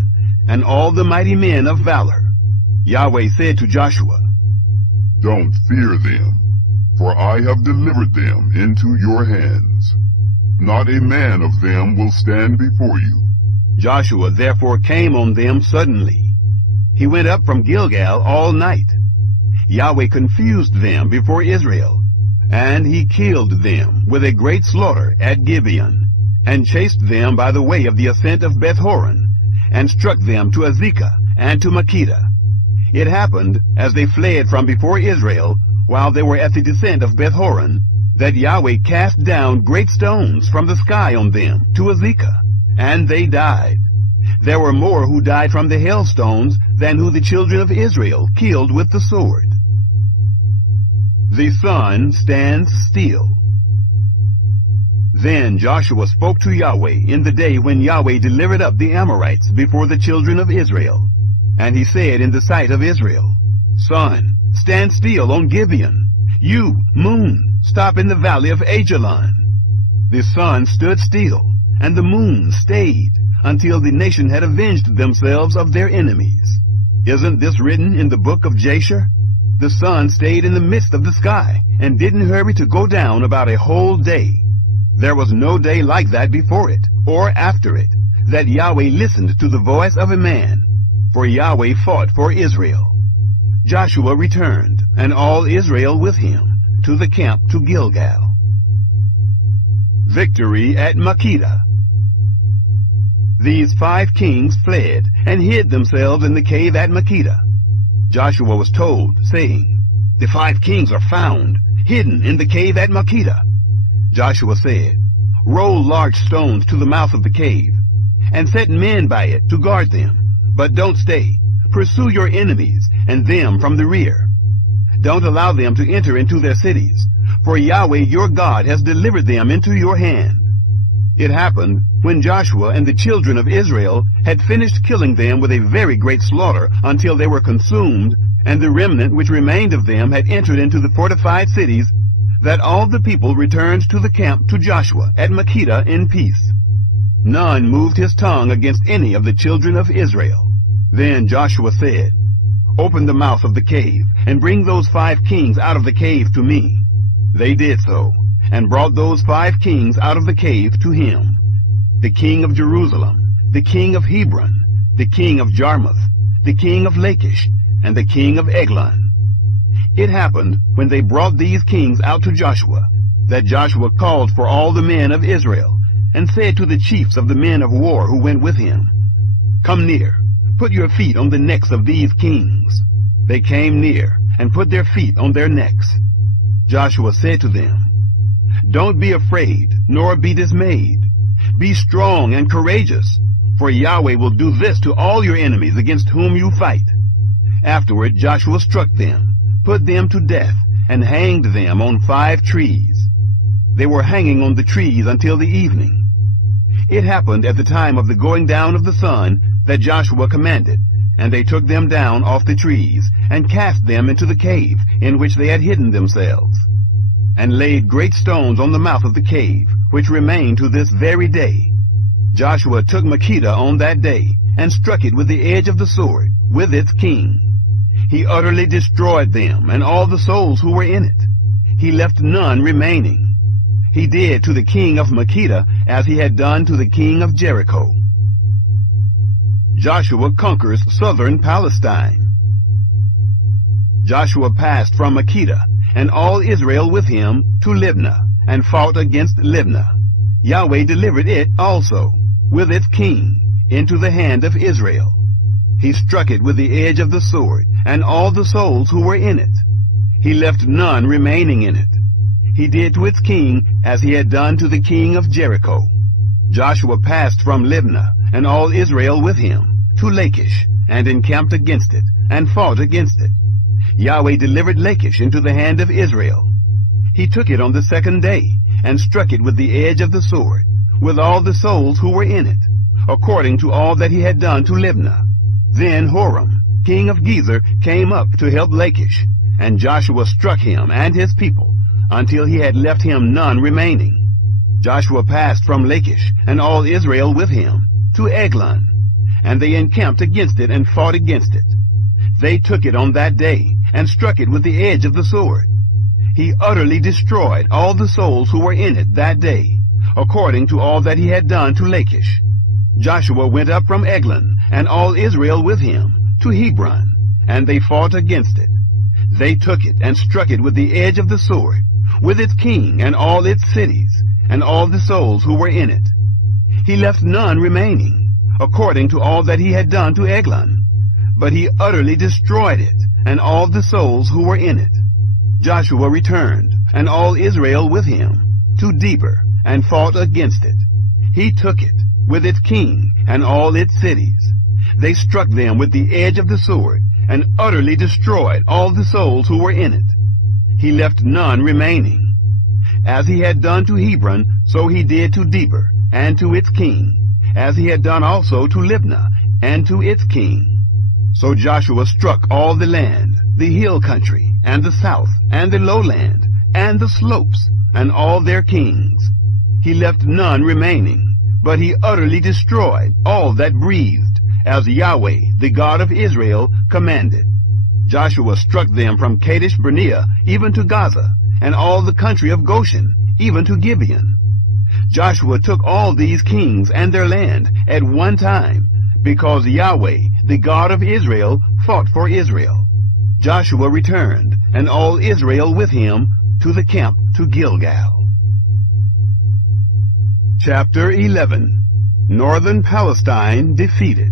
and all the mighty men of valor. Yahweh said to Joshua, Don't fear them, for I have delivered them into your hands. Not a man of them will stand before you. Joshua therefore came on them suddenly. He went up from Gilgal all night. Yahweh confused them before Israel, and he killed them with a great slaughter at Gibeon, and chased them by the way of the ascent of Beth-horon, and struck them to Azekah and to Makkedah. It happened, as they fled from before Israel, while they were at the descent of Beth-horon, that Yahweh cast down great stones from the sky on them to Azekah, and they died. There were more who died from the hailstones than who the children of Israel killed with the sword. The sun stands still. Then Joshua spoke to Yahweh in the day when Yahweh delivered up the Amorites before the children of Israel. And he said in the sight of Israel, Sun, stand still on Gibeon. You, moon, stop in the valley of Ajalon. The sun stood still, and the moon stayed, until the nation had avenged themselves of their enemies. Isn't this written in the book of Jasher? The sun stayed in the midst of the sky, and didn't hurry to go down about a whole day. There was no day like that before it, or after it, that Yahweh listened to the voice of a man, for Yahweh fought for Israel. Joshua returned, and all Israel with him, to the camp to Gilgal. Victory at Makkedah. These 5 kings fled, and hid themselves in the cave at Makkedah. Joshua was told, saying, The 5 kings are found, hidden in the cave at Makkedah. Joshua said, Roll large stones to the mouth of the cave, and set men by it to guard them. But don't stay. Pursue your enemies, and them from the rear. Don't allow them to enter into their cities, for Yahweh your God has delivered them into your hand. It happened, when Joshua and the children of Israel had finished killing them with a very great slaughter until they were consumed, and the remnant which remained of them had entered into the fortified cities, that all the people returned to the camp to Joshua at Makkedah in peace. None moved his tongue against any of the children of Israel. Then Joshua said, "Open the mouth of the cave, and bring those 5 kings out of the cave to me." They did so, and brought those 5 kings out of the cave to him: the king of Jerusalem, the king of Hebron, the king of Jarmuth, the king of Lachish, and the king of Eglon. It happened, when they brought these kings out to Joshua, that Joshua called for all the men of Israel, and said to the chiefs of the men of war who went with him, "Come near, put your feet on the necks of these kings." They came near, and put their feet on their necks. Joshua said to them, "Don't be afraid, nor be dismayed. Be strong and courageous, for Yahweh will do this to all your enemies against whom you fight." Afterward Joshua struck them, put them to death, and hanged them on 5 trees. They were hanging on the trees until the evening. It happened at the time of the going down of the sun that Joshua commanded, and they took them down off the trees, and cast them into the cave in which they had hidden themselves, and laid great stones on the mouth of the cave, which remain to this very day. Joshua took Makkedah on that day, and struck it with the edge of the sword, with its king. He utterly destroyed them, and all the souls who were in it. He left none remaining. He did to the king of Makkedah as he had done to the king of Jericho. Joshua conquers southern Palestine. Joshua passed from Makkedah, and all Israel with him, to Libnah, and fought against Libnah. Yahweh delivered it also, with its king, into the hand of Israel. He struck it with the edge of the sword, and all the souls who were in it. He left none remaining in it. He did to its king as he had done to the king of Jericho. Joshua passed from Libnah, and all Israel with him, to Lachish, and encamped against it, and fought against it. Yahweh delivered Lachish into the hand of Israel. He took it on the 2nd day, and struck it with the edge of the sword, with all the souls who were in it, according to all that he had done to Libnah. Then Horam, king of Gezer, came up to help Lachish, and Joshua struck him and his people, until he had left him none remaining. Joshua passed from Lachish, and all Israel with him, to Eglon, and they encamped against it and fought against it. They took it on that day, and struck it with the edge of the sword. He utterly destroyed all the souls who were in it that day, according to all that he had done to Lachish. Joshua went up from Eglon, and all Israel with him, to Hebron, and they fought against it. They took it and struck it with the edge of the sword, with its king and all its cities, and all the souls who were in it. He left none remaining, according to all that he had done to Eglon, but he utterly destroyed it, and all the souls who were in it. Joshua returned, and all Israel with him, to Debir, and fought against it. He took it, with its king and all its cities. They struck them with the edge of the sword, and utterly destroyed all the souls who were in it. He left none remaining. As he had done to Hebron, so he did to Debir, and to its king, as he had done also to Libnah, and to its king. So Joshua struck all the land, the hill country, and the south, and the lowland, and the slopes, and all their kings. He left none remaining, but he utterly destroyed all that breathed, as Yahweh, the God of Israel, commanded. Joshua struck them from Kadesh Barnea even to Gaza, and all the country of Goshen, even to Gibeon. Joshua took all these kings and their land at one time, because Yahweh, the God of Israel, fought for Israel. Joshua returned, and all Israel with him, to the camp to Gilgal. Chapter 11. Northern Palestine defeated.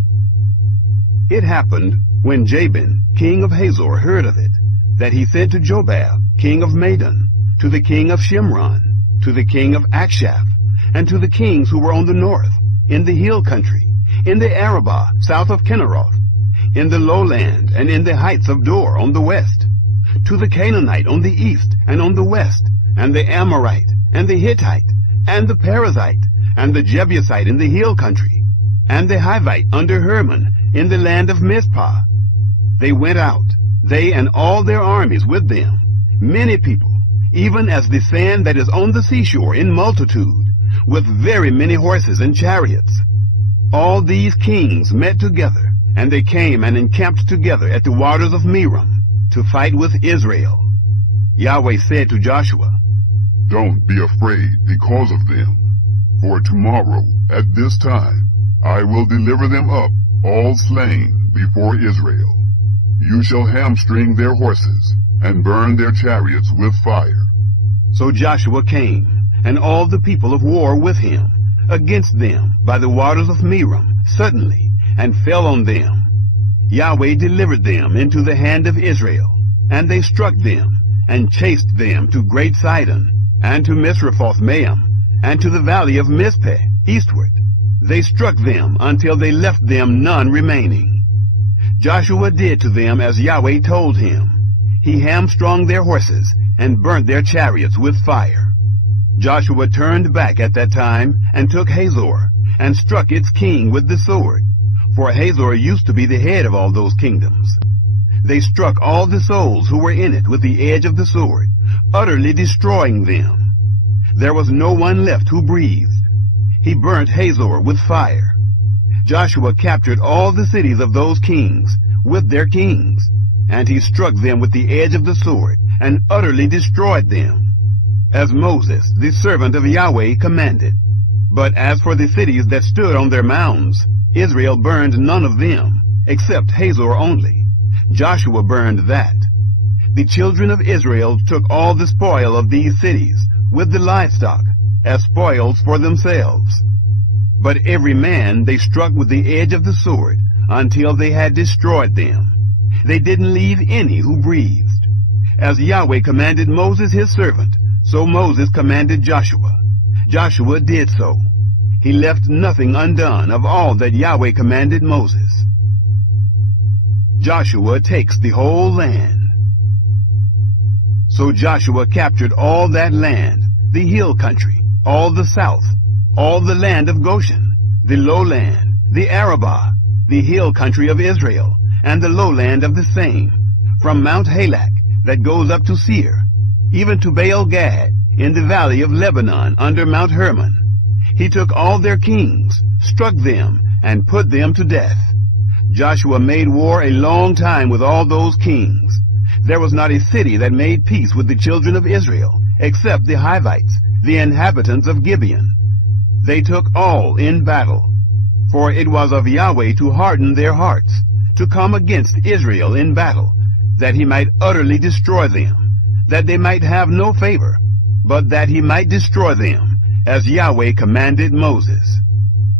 It happened, when Jabin, king of Hazor, heard of it, that he sent to Jobab, king of Madon, to the king of Shimron, to the king of Akshaph, and to the kings who were on the north, in the hill country, in the Arabah, south of Kinneroth, in the lowland, and in the heights of Dor on the west, to the Canaanite on the east and on the west, and the Amorite, and the Hittite, and the Perizzite, and the Jebusite in the hill country, and the Hivite under Hermon in the land of Mizpah. They went out, they and all their armies with them, many people, even as the sand that is on the seashore in multitude, with very many horses and chariots. All these kings met together, and they came and encamped together at the waters of Merom to fight with Israel. Yahweh said to Joshua, "Don't be afraid because of them, for tomorrow at this time I will deliver them up, all slain, before Israel. You shall hamstring their horses, and burn their chariots with fire." So Joshua came, and all the people of war with him, against them by the waters of Merom, suddenly, and fell on them. Yahweh delivered them into the hand of Israel, and they struck them, and chased them to Great Sidon, and to Misrephoth-Maim, and to the valley of Mizpeh, eastward. They struck them until they left them none remaining. Joshua did to them as Yahweh told him. He hamstrung their horses, and burnt their chariots with fire. Joshua turned back at that time, and took Hazor, and struck its king with the sword, for Hazor used to be the head of all those kingdoms. They struck all the souls who were in it with the edge of the sword, utterly destroying them. There was no one left who breathed. He burnt Hazor with fire. Joshua captured all the cities of those kings, with their kings, and he struck them with the edge of the sword, and utterly destroyed them, as Moses, the servant of Yahweh, commanded. But as for the cities that stood on their mounds, Israel burned none of them, except Hazor only. Joshua burned that. The children of Israel took all the spoil of these cities, with the livestock, as spoils for themselves. But every man they struck with the edge of the sword, until they had destroyed them. They didn't leave any who breathed. As Yahweh commanded Moses his servant, so Moses commanded Joshua. Joshua did so. He left nothing undone of all that Yahweh commanded Moses. Joshua takes the whole land. So Joshua captured all that land, the hill country, all the south, all the land of Goshen, the lowland, the Arabah, the hill country of Israel, and the lowland of the same, from Mount Halak that goes up to Seir, even to Baal-Gad, in the valley of Lebanon under Mount Hermon. He took all their kings, struck them, and put them to death. Joshua made war a long time with all those kings. There was not a city that made peace with the children of Israel, except the Hivites, the inhabitants of Gibeon. They took all in battle. For it was of Yahweh to harden their hearts, to come against Israel in battle, that he might utterly destroy them, that they might have no favor, but that he might destroy them, as Yahweh commanded Moses.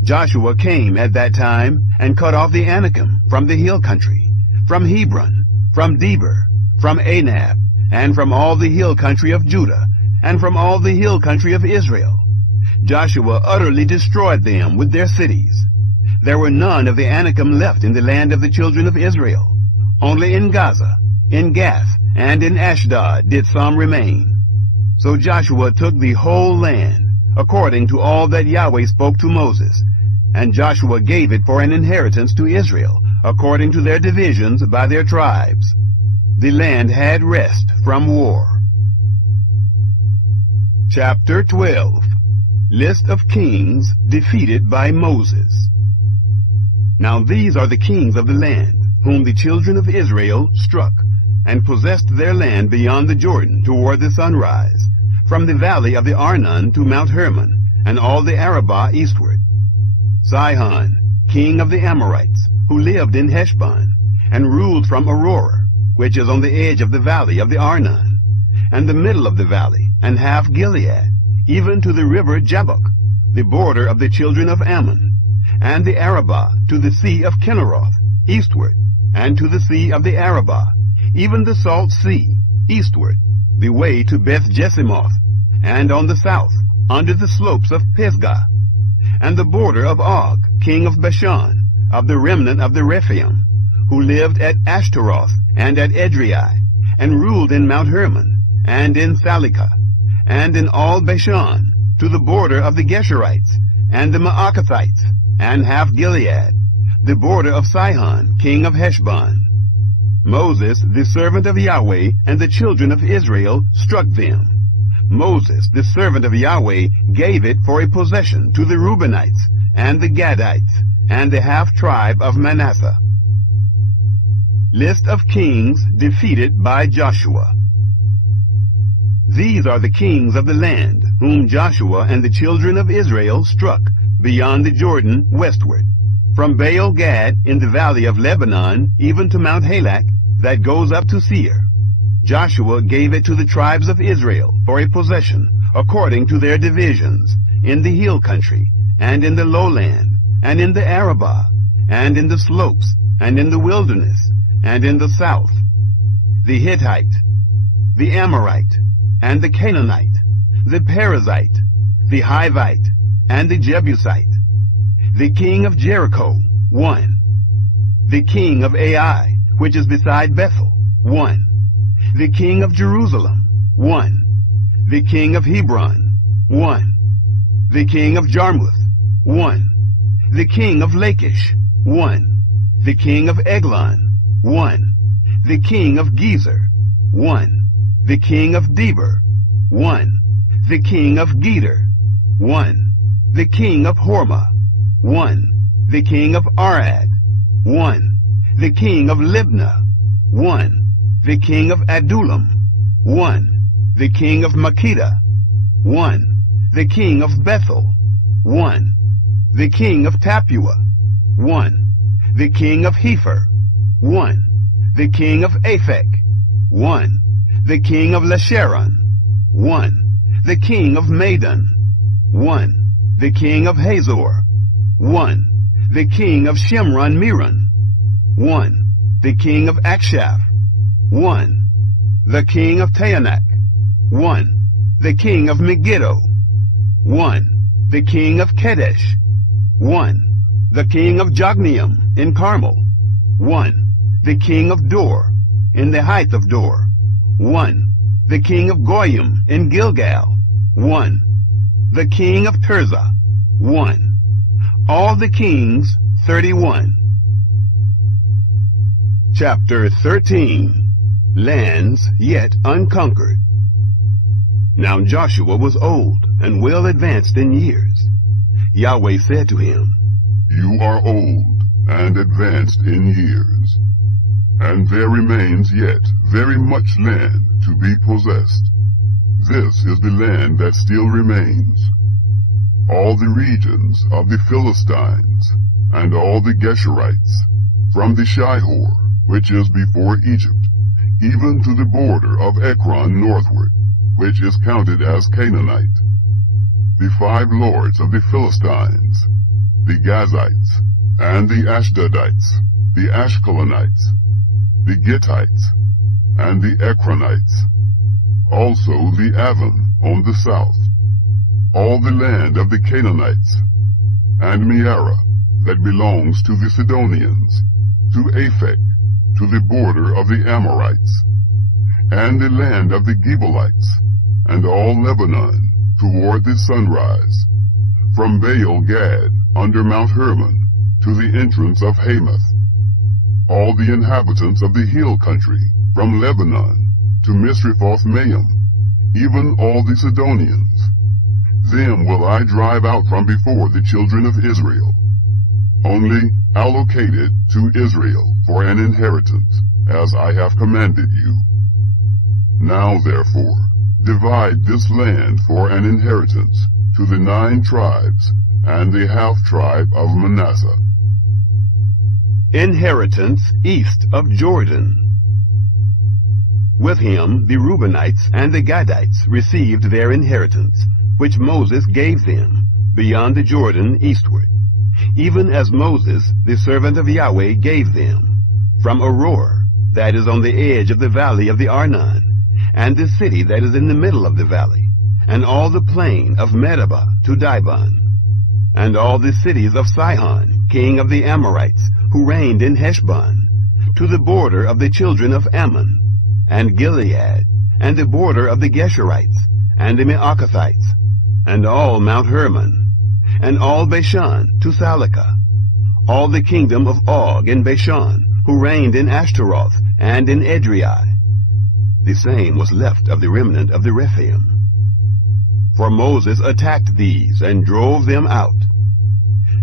Joshua came at that time, and cut off the Anakim from the hill country, from Hebron, from Debir, from Anab, and from all the hill country of Judah, and from all the hill country of Israel. Joshua utterly destroyed them with their cities. There were none of the Anakim left in the land of the children of Israel. Only in Gaza, in Gath, and in Ashdod did some remain. So Joshua took the whole land, according to all that Yahweh spoke to Moses, and Joshua gave it for an inheritance to Israel, according to their divisions by their tribes. The land had rest from war. Chapter 12. List of kings defeated by Moses. Now these are the kings of the land, whom the children of Israel struck, and possessed their land beyond the Jordan toward the sunrise, from the valley of the Arnon to Mount Hermon, and all the Arabah eastward. Sihon, king of the Amorites, who lived in Heshbon, and ruled from Aurora, which is on the edge of the valley of the Arnon, and the middle of the valley, and half Gilead, even to the river Jabbok, the border of the children of Ammon, and the Arabah to the sea of Kinneroth, eastward, and to the sea of the Arabah, even the salt sea, eastward, the way to Beth-Jesimoth, and on the south, under the slopes of Pisgah, and the border of Og, king of Bashan, of the remnant of the Rephaim, who lived at Ashtaroth and at Edrei, and ruled in Mount Hermon, and in Salecah, and in all Bashan, to the border of the Geshurites, and the Maacathites, and half Gilead, the border of Sihon, king of Heshbon. Moses, the servant of Yahweh, and the children of Israel struck them. Moses, the servant of Yahweh, gave it for a possession to the Reubenites, and the Gadites, and the half-tribe of Manasseh. List of kings defeated by Joshua. These are the kings of the land, whom Joshua and the children of Israel struck beyond the Jordan westward, from Baal-Gad in the valley of Lebanon, even to Mount Halak, that goes up to Seir. Joshua gave it to the tribes of Israel for a possession, according to their divisions, in the hill country, and in the lowland, and in the Arabah, and in the slopes, and in the wilderness, and in the south, the Hittite, the Amorite, and the Canaanite, the Perizzite, the Hivite, and the Jebusite, the king of Jericho, 1, the king of Ai, which is beside Bethel, 1, the king of Jerusalem, 1, the king of Hebron, 1, the king of Jarmuth, 1, the king of Lachish, 1, the king of Eglon, 1, the king of Gezer, 1, the king of Deber, 1, the king of Geder, 1, the king of Hormah, 1, the king of Arad, 1, the king of Libnah, 1, the king of Adullam, 1, the king of Makkedah, 1, the king of Bethel, 1, the king of Tappuah, 1, the king of Hepher, 1, the king of Aphek, 1, the king of Lasharon, 1, the king of Madon, 1, the king of Hazor, 1, the king of Shimron-Meron, 1, the king of Akshaph, 1, the king of Taanach, 1, the king of Megiddo, 1, the king of Kedesh, 1, the king of Jogneam in Carmel, 1, the king of Dor in the height of Dor, 1, the king of Goyim in Gilgal, 1, the king of Tirzah, 1, all the kings, 31. Chapter 13. Lands yet unconquered. Now Joshua was old and well advanced in years. Yahweh said to him, You are old and advanced in years, and there remains yet very much land to be possessed. This is the land that still remains. All the regions of the Philistines, and all the Geshurites, from the Shihor, which is before Egypt, even to the border of Ekron northward, which is counted as Canaanite. The 5 lords of the Philistines, the Gazites, and the Ashdodites, the Ashkelonites, the Gittites, and the Ekronites, also the Avon on the south, all the land of the Canaanites, and Mearah, that belongs to the Sidonians, to Aphek, to the border of the Amorites, and the land of the Gebalites, and all Lebanon, toward the sunrise, from Baal-Gad under Mount Hermon, to the entrance of Hamath, all the inhabitants of the hill country, from Lebanon to Misrephoth-Maim, even all the Sidonians. Them will I drive out from before the children of Israel. Only allocate it to Israel for an inheritance, as I have commanded you. Now therefore, divide this land for an inheritance to the 9 tribes and the half-tribe of Manasseh. Inheritance east of Jordan. With him the Reubenites and the Gadites received their inheritance, which Moses gave them, beyond the Jordan eastward, even as Moses, the servant of Yahweh, gave them, from Aroer, that is on the edge of the valley of the Arnon, and the city that is in the middle of the valley, and all the plain of Medeba to Dibon, and all the cities of Sihon, king of the Amorites, who reigned in Heshbon, to the border of the children of Ammon, and Gilead, and the border of the Geshurites, and the Maacathites, and all Mount Hermon, and all Bashan to Salekah, all the kingdom of Og in Bashan, who reigned in Ashtaroth and in Edrei. The same was left of the remnant of the Rephaim. For Moses attacked these and drove them out.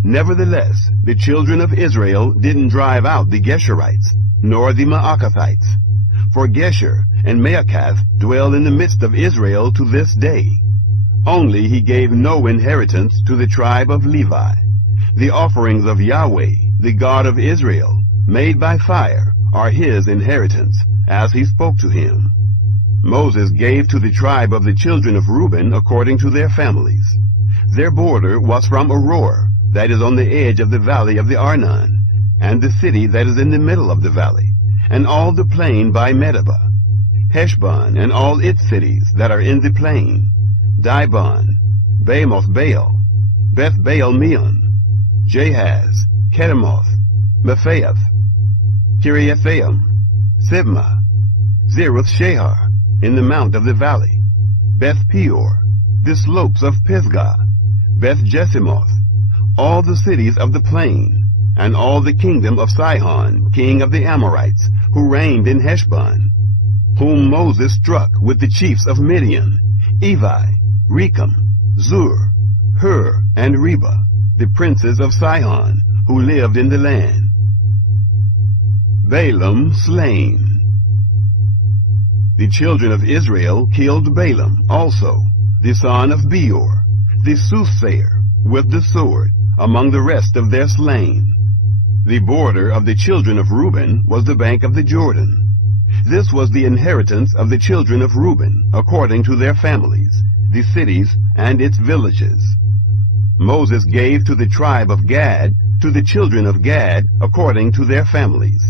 Nevertheless, the children of Israel didn't drive out the Geshurites, nor the Maacathites. For Gesher and Maacath dwell in the midst of Israel to this day. Only he gave no inheritance to the tribe of Levi. The offerings of Yahweh, the God of Israel, made by fire, are his inheritance, as he spoke to him. Moses gave to the tribe of the children of Reuben according to their families. Their border was from Aroer, that is on the edge of the valley of the Arnon, and the city that is in the middle of the valley, and all the plain by Medeba, Heshbon and all its cities that are in the plain, Dibon, Bamoth Baal, Beth Baal Meon, Jahaz, Kedemoth, Mephaath, Kiriathaim, Sibmah, Zeroth Shahar, in the mount of the valley, Beth Peor, the slopes of Pisgah, Beth Jesimoth, all the cities of the plain, and all the kingdom of Sihon, king of the Amorites, who reigned in Heshbon, whom Moses struck with the chiefs of Midian, Evi, Rechem, Zur, Hur, and Reba, the princes of Sihon, who lived in the land. Balaam slain. The children of Israel killed Balaam also, the son of Beor, the soothsayer, with the sword, among the rest of their slain. The border of the children of Reuben was the bank of the Jordan. This was the inheritance of the children of Reuben, according to their families, the cities and its villages. Moses gave to the tribe of Gad, to the children of Gad, according to their families.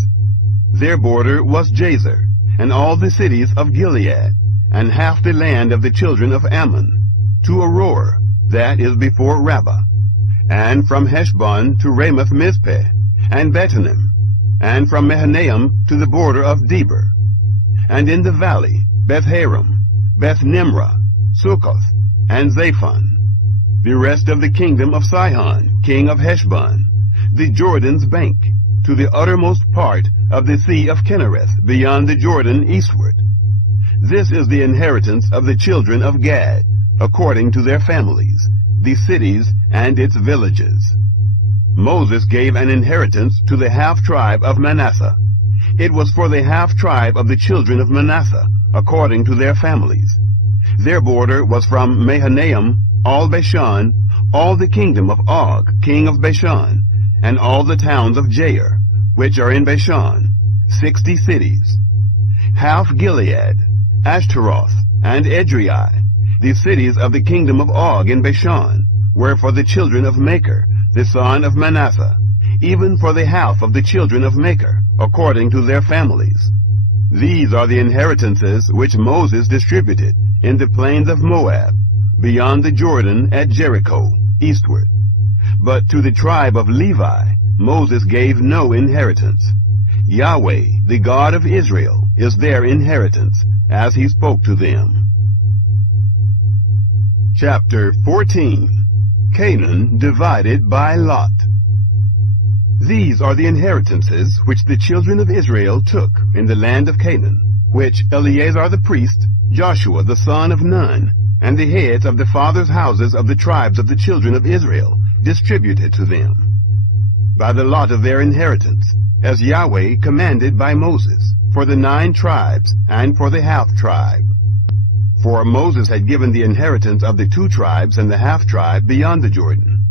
Their border was Jazer, and all the cities of Gilead, and half the land of the children of Ammon, to Aroer, that is before Rabbah, and from Heshbon to Ramoth Mizpeh, and Betanim, and from Mahanaim to the border of Debir, and in the valley Beth-haram, Beth-nimrah, Sukkoth, and Zaphon, the rest of the kingdom of Sihon, king of Heshbon, the Jordan's bank, to the uttermost part of the sea of Kinnereth, beyond the Jordan eastward. This is the inheritance of the children of Gad, according to their families, the cities and its villages. Moses gave an inheritance to the half-tribe of Manasseh. It was for the half-tribe of the children of Manasseh, according to their families. Their border was from Mahanaim, all Bashan, all the kingdom of Og, king of Bashan, and all the towns of Jair, which are in Bashan, 60 cities. Half Gilead, Ashtaroth, and Edrei, the cities of the kingdom of Og in Bashan, were for the children of Machir, the son of Manasseh, even for the half of the children of Machir, according to their families. These are the inheritances which Moses distributed in the plains of Moab, beyond the Jordan at Jericho, eastward. But to the tribe of Levi Moses gave no inheritance. Yahweh, the God of Israel, is their inheritance, as he spoke to them. Chapter 14. Canaan divided by lot. These are the inheritances which the children of Israel took in the land of Canaan, which Eleazar the priest, Joshua the son of Nun, and the heads of the fathers' houses of the tribes of the children of Israel distributed to them, by the lot of their inheritance, as Yahweh commanded by Moses, for the 9 tribes and for the half-tribe. For Moses had given the inheritance of the 2 tribes and the half-tribe beyond the Jordan.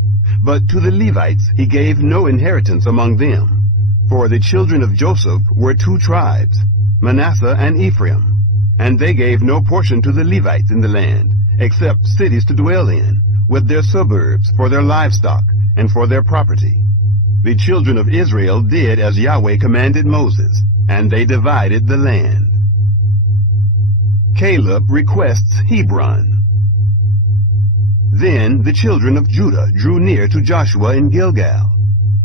But to the Levites he gave no inheritance among them. For the children of Joseph were 2 tribes, Manasseh and Ephraim, and they gave no portion to the Levites in the land, except cities to dwell in, with their suburbs for their livestock and for their property. The children of Israel did as Yahweh commanded Moses, and they divided the land. Caleb requests Hebron. Then the children of Judah drew near to Joshua in Gilgal.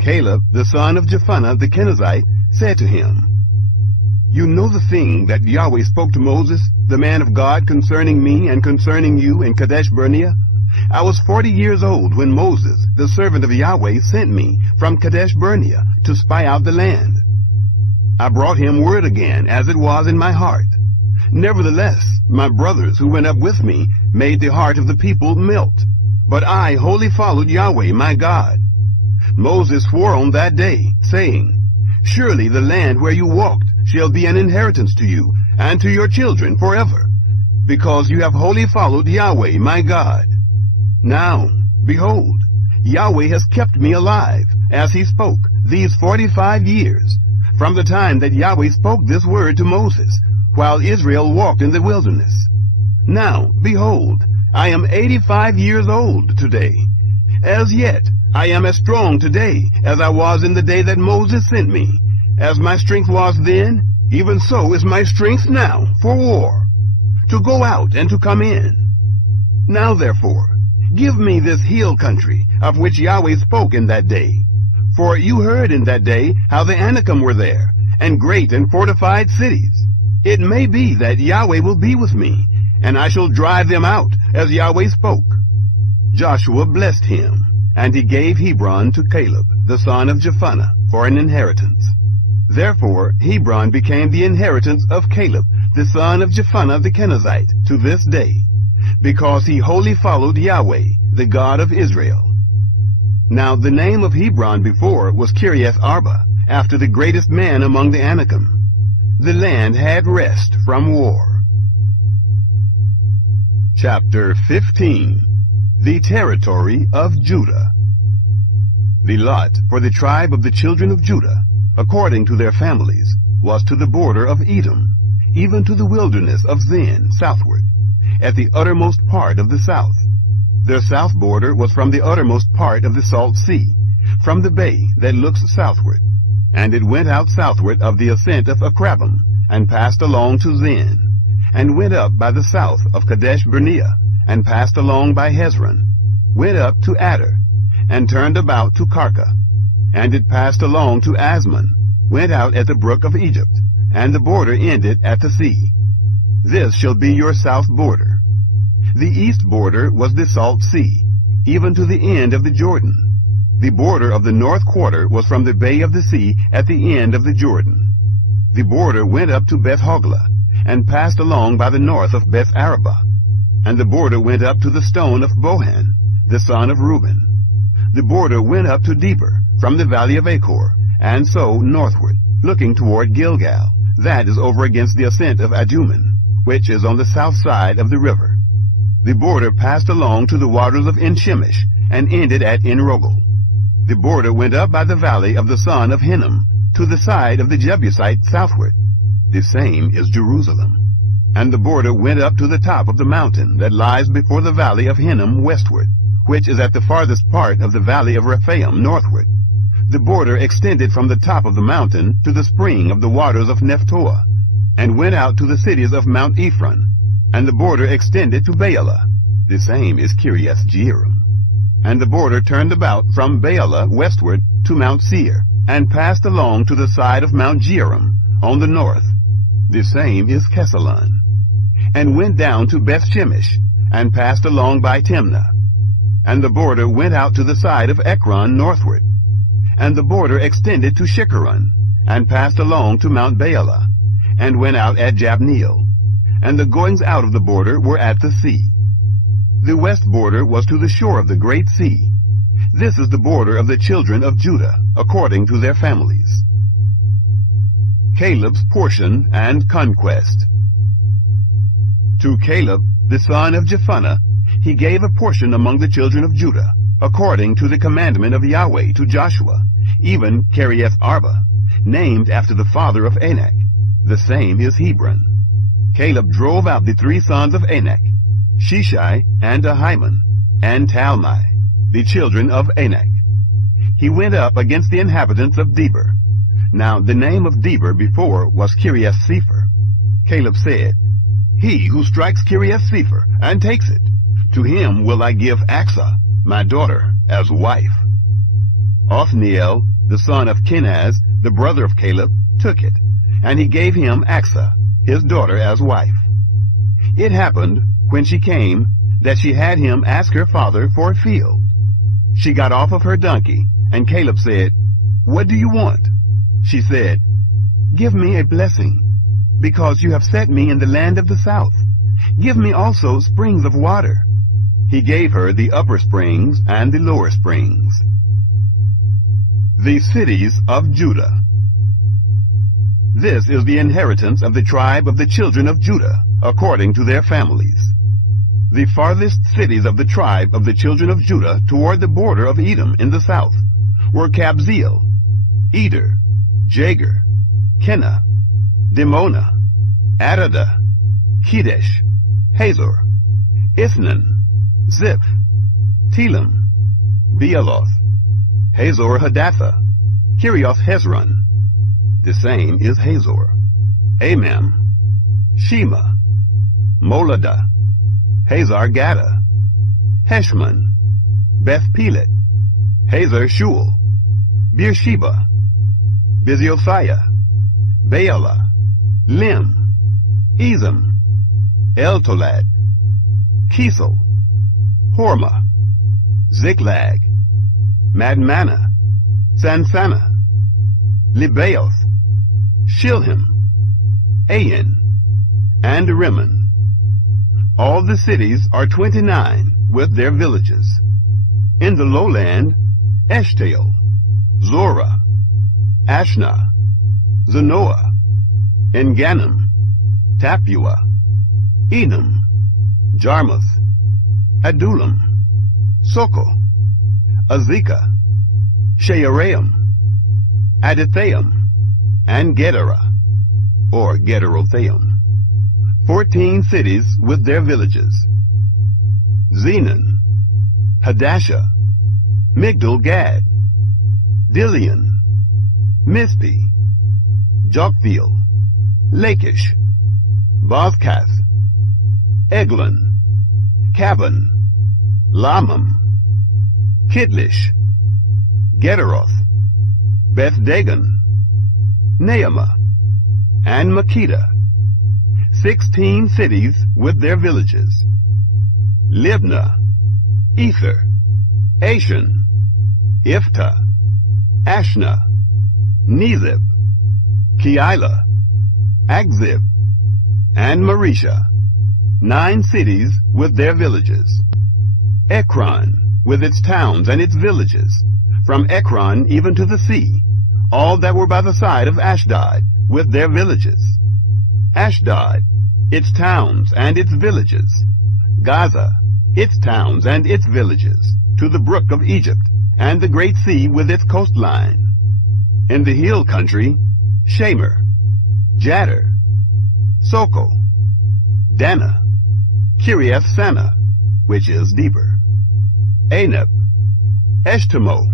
Caleb, the son of Jephunneh the Kenizzite, said to him, You know the thing that Yahweh spoke to Moses, the man of God, concerning me and concerning you in Kadesh Barnea? I was 40 years old when Moses, the servant of Yahweh, sent me from Kadesh Barnea to spy out the land. I brought him word again, as it was in my heart. Nevertheless, my brothers who went up with me made the heart of the people melt. But I wholly followed Yahweh my God. Moses swore on that day, saying, Surely the land where you walked shall be an inheritance to you and to your children forever, because you have wholly followed Yahweh my God. Now, behold, Yahweh has kept me alive, as he spoke, these 45 years, from the time that Yahweh spoke this word to Moses, while Israel walked in the wilderness. Now, behold, I am 85 years old today. As yet, I am as strong today as I was in the day that Moses sent me. As my strength was then, even so is my strength now for war, to go out and to come in. Now therefore, give me this hill country, of which Yahweh spoke in that day. For you heard in that day how the Anakim were there, and great and fortified cities. It may be that Yahweh will be with me, and I shall drive them out, as Yahweh spoke. Joshua blessed him, and he gave Hebron to Caleb, the son of Jephunneh, for an inheritance. Therefore Hebron became the inheritance of Caleb, the son of Jephunneh the Kenizzite, to this day, because he wholly followed Yahweh, the God of Israel. Now the name of Hebron before was Kiriath Arba, after the greatest man among the Anakim. The land had rest from war. Chapter 15. The territory of Judah. The lot for the tribe of the children of Judah, according to their families, was to the border of Edom, even to the wilderness of Zin southward, at the uttermost part of the south. Their south border was from the uttermost part of the Salt Sea, from the bay that looks southward, and it went out southward of the ascent of Akrabim, and passed along to Zin, and went up by the south of Kadesh Barnea, and passed along by Hezron, went up to Adar, and turned about to Karka, and it passed along to Asmon, went out at the brook of Egypt, and the border ended at the sea. This shall be your south border. The east border was the Salt Sea, even to the end of the Jordan. The border of the north quarter was from the bay of the sea at the end of the Jordan. The border went up to Beth-Hoglah, and passed along by the north of Beth-Arabah, and the border went up to the stone of Bohan, the son of Reuben. The border went up to Debir, from the valley of Achor, and so northward, looking toward Gilgal. That is over against the ascent of Adummim, which is on the south side of the river. The border passed along to the waters of En-Shemesh, and ended at En-Rogel. The border went up by the valley of the son of Hinnom, to the side of the Jebusite southward. The same is Jerusalem. And the border went up to the top of the mountain that lies before the valley of Hinnom westward, which is at the farthest part of the valley of Rephaim northward. The border extended from the top of the mountain to the spring of the waters of Nephtoah, and went out to the cities of Mount Ephron, and the border extended to Baalah. The same is Kiriath Jearim. And the border turned about from Baalah westward to Mount Seir, and passed along to the side of Mount Jearim on the north. The same is Kesalon. And went down to Beth-Shemesh, and passed along by Timnah. And the border went out to the side of Ekron northward. And the border extended to Shikkeron, and passed along to Mount Baalah, and went out at Jabneel. And the goings out of the border were at the sea. The west border was to the shore of the great sea. This is the border of the children of Judah, according to their families. Caleb's portion and conquest. To Caleb, the son of Jephunneh, he gave a portion among the children of Judah, according to the commandment of Yahweh to Joshua, even Kiriath Arba, named after the father of Anak. The same is Hebron. Caleb drove out the 3 sons of Anak, Sheshai, and Ahiman, and Talmai, the children of Anak. He went up against the inhabitants of Debir. Now the name of Debir before was Kiriath Sepher. Caleb said, He who strikes Kiriath Sepher and takes it, to him will I give Aksah, my daughter, as wife. Othniel, the son of Kenaz, the brother of Caleb, took it, and he gave him Axa, his daughter, as wife. It happened, when she came, that she had him ask her father for a field. She got off of her donkey, and Caleb said, "What do you want?" She said, "Give me a blessing, because you have set me in the land of the south. Give me also springs of water." He gave her the upper springs and the lower springs. The cities of Judah. This is the inheritance of the tribe of the children of Judah, according to their families. The farthest cities of the tribe of the children of Judah toward the border of Edom in the south were Kabzeel, Eder, Jager, Kenah, Dimona, Adadah, Kedesh, Hazor, Ithnan, Ziph, Telam, Bealoth, Hazor Hadathah, Kirioth Hezron, the same is Hazor, Amam, Shema, Moladah, Hazar Gaddah, Heshmon, Beth Pelet, Hazar Shual, Beersheba, Biziothiah, Baalah, Lim, Ezem, Eltolad, Kisel, Hormah, Ziklag, Madmannah, Sansannah, Libaoth, Shilhim, Ain, and Rimmon. All the cities are 29 with their villages. In the lowland, Eshtaol, Zorah, Ashna, Zanoah, Engannim, Tapua, Enam, Jarmuth, Adullam, Soko, Azekah, Shearaim, Adithaim, and Gederah, or Gederothaim. 14 cities with their villages. Zenon, Hadashah, Migdal-Gad, Dilion, Mizpi, Joktheel, Lachish, Bozkath, Eglon, Cabon, Lamam, Kidlish, Gederoth, Beth-Dagon, Naamah, and Makkedah. 16 cities with their villages. Libnah, Ether, Ashan, Iftah, Ashna, Nezib, Keilah, Akzib, and Marisha. 9 cities with their villages. Ekron, with its towns and its villages, from Ekron even to the sea, all that were by the side of Ashdod, with their villages. Ashdod, its towns and its villages. Gaza, its towns and its villages, to the brook of Egypt, and the great sea with its coastline. In the hill country, Shamer, Jadder, Soko, Dana, Kiriath Sana, which is deeper, Anab, Eshtemoh,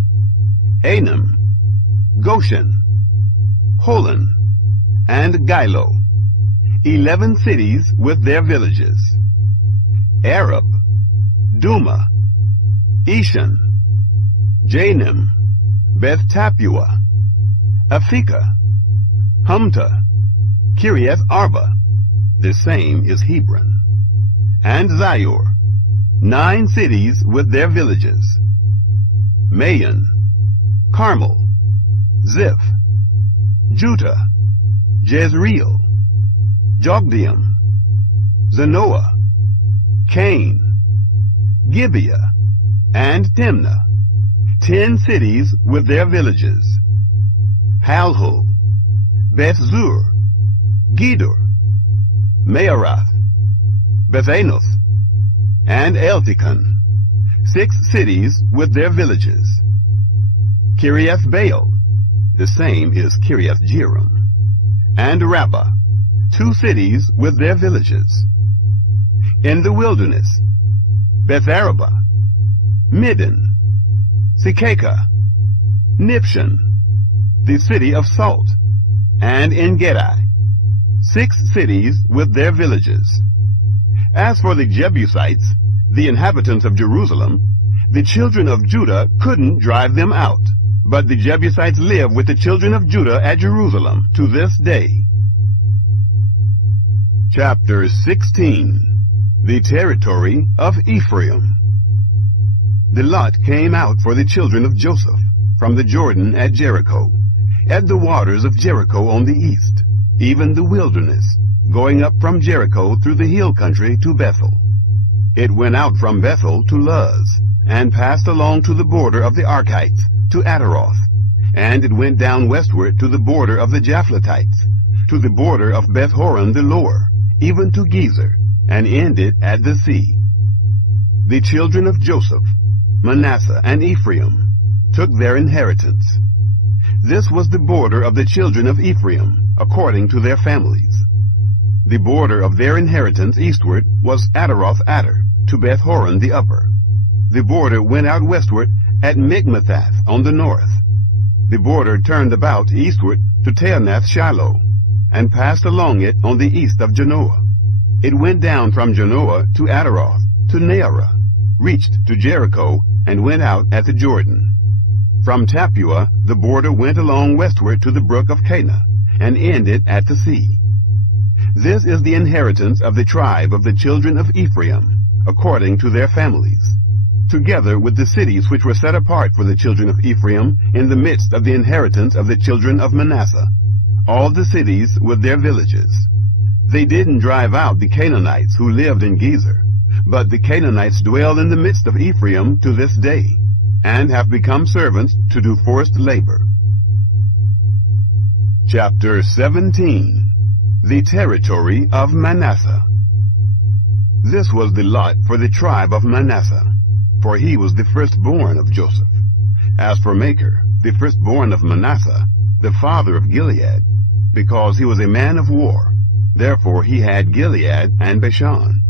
Anam, Goshen, Holon, and Gilo. 11 cities with their villages. Arab, Duma, Eshan, Janim, Beth Tapua, Aphekah, Humta, Kiriath Arba, the same is Hebron, and Zior. 9 cities with their villages. Maon, Carmel, Ziph, Juttah, Jezreel, Jogdeam, Zanoah, Cain, Gibeah, and Timnah. 10 cities with their villages. Halhul, Beth-zur, Gedor, Mearath, Bethanoth, and Eltekon. 6 cities with their villages. Kiriath Baal, the same is Kiriath Jearim, and Rabbah. 2 cities with their villages. In the wilderness, Beth-arabah, Middin, Sekekah, Nipshan, the city of salt, and En-gedi. 6 cities with their villages. As for the Jebusites, the inhabitants of Jerusalem, the children of Judah couldn't drive them out, but the Jebusites live with the children of Judah at Jerusalem to this day. Chapter 16. The territory of Ephraim. The lot came out for the children of Joseph from the Jordan at Jericho, at the waters of Jericho on the east, even the wilderness, going up from Jericho through the hill country to Bethel. It went out from Bethel to Luz, and passed along to the border of the Archites, to Ataroth, and it went down westward to the border of the Japhletites, to the border of Beth-horon the lower, even to Gezer, and ended at the sea. The children of Joseph, Manasseh and Ephraim, took their inheritance. This was the border of the children of Ephraim, according to their families. The border of their inheritance eastward was Ataroth-Adar, to Beth-horon the upper. The border went out westward at Migmathath on the north. The border turned about eastward to Teanath-Shiloh, and passed along it on the east of Janoah. It went down from Janoah to Ataroth, to Nearah, reached to Jericho, and went out at the Jordan. From Tappuah the border went along westward to the brook of Cana, and ended at the sea. This is the inheritance of the tribe of the children of Ephraim, according to their families, together with the cities which were set apart for the children of Ephraim in the midst of the inheritance of the children of Manasseh, all the cities with their villages. They didn't drive out the Canaanites who lived in Gezer, but the Canaanites dwell in the midst of Ephraim to this day, and have become servants to do forced labor. Chapter 17. The territory of Manasseh. This was the lot for the tribe of Manasseh, for he was the firstborn of Joseph. As for Machir, the firstborn of Manasseh, the father of Gilead, because he was a man of war, therefore he had Gilead and Bashan.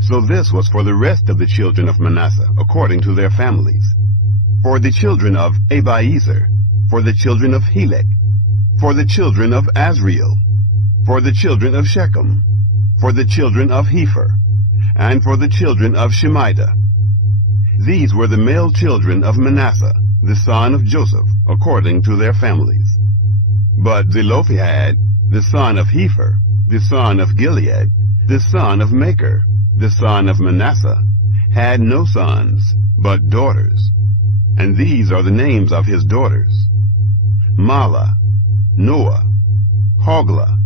So this was for the rest of the children of Manasseh, according to their families. For the children of Abiezer, for the children of Helek, for the children of Azriel, for the children of Shechem, for the children of Hepher, and for the children of Shemida. These were the male children of Manasseh, the son of Joseph, according to their families. But Zelophehad, the son of Hepher, the son of Gilead, the son of Machir, the son of Manasseh, had no sons, but daughters. And these are the names of his daughters: Mahlah, Noah, Hoglah,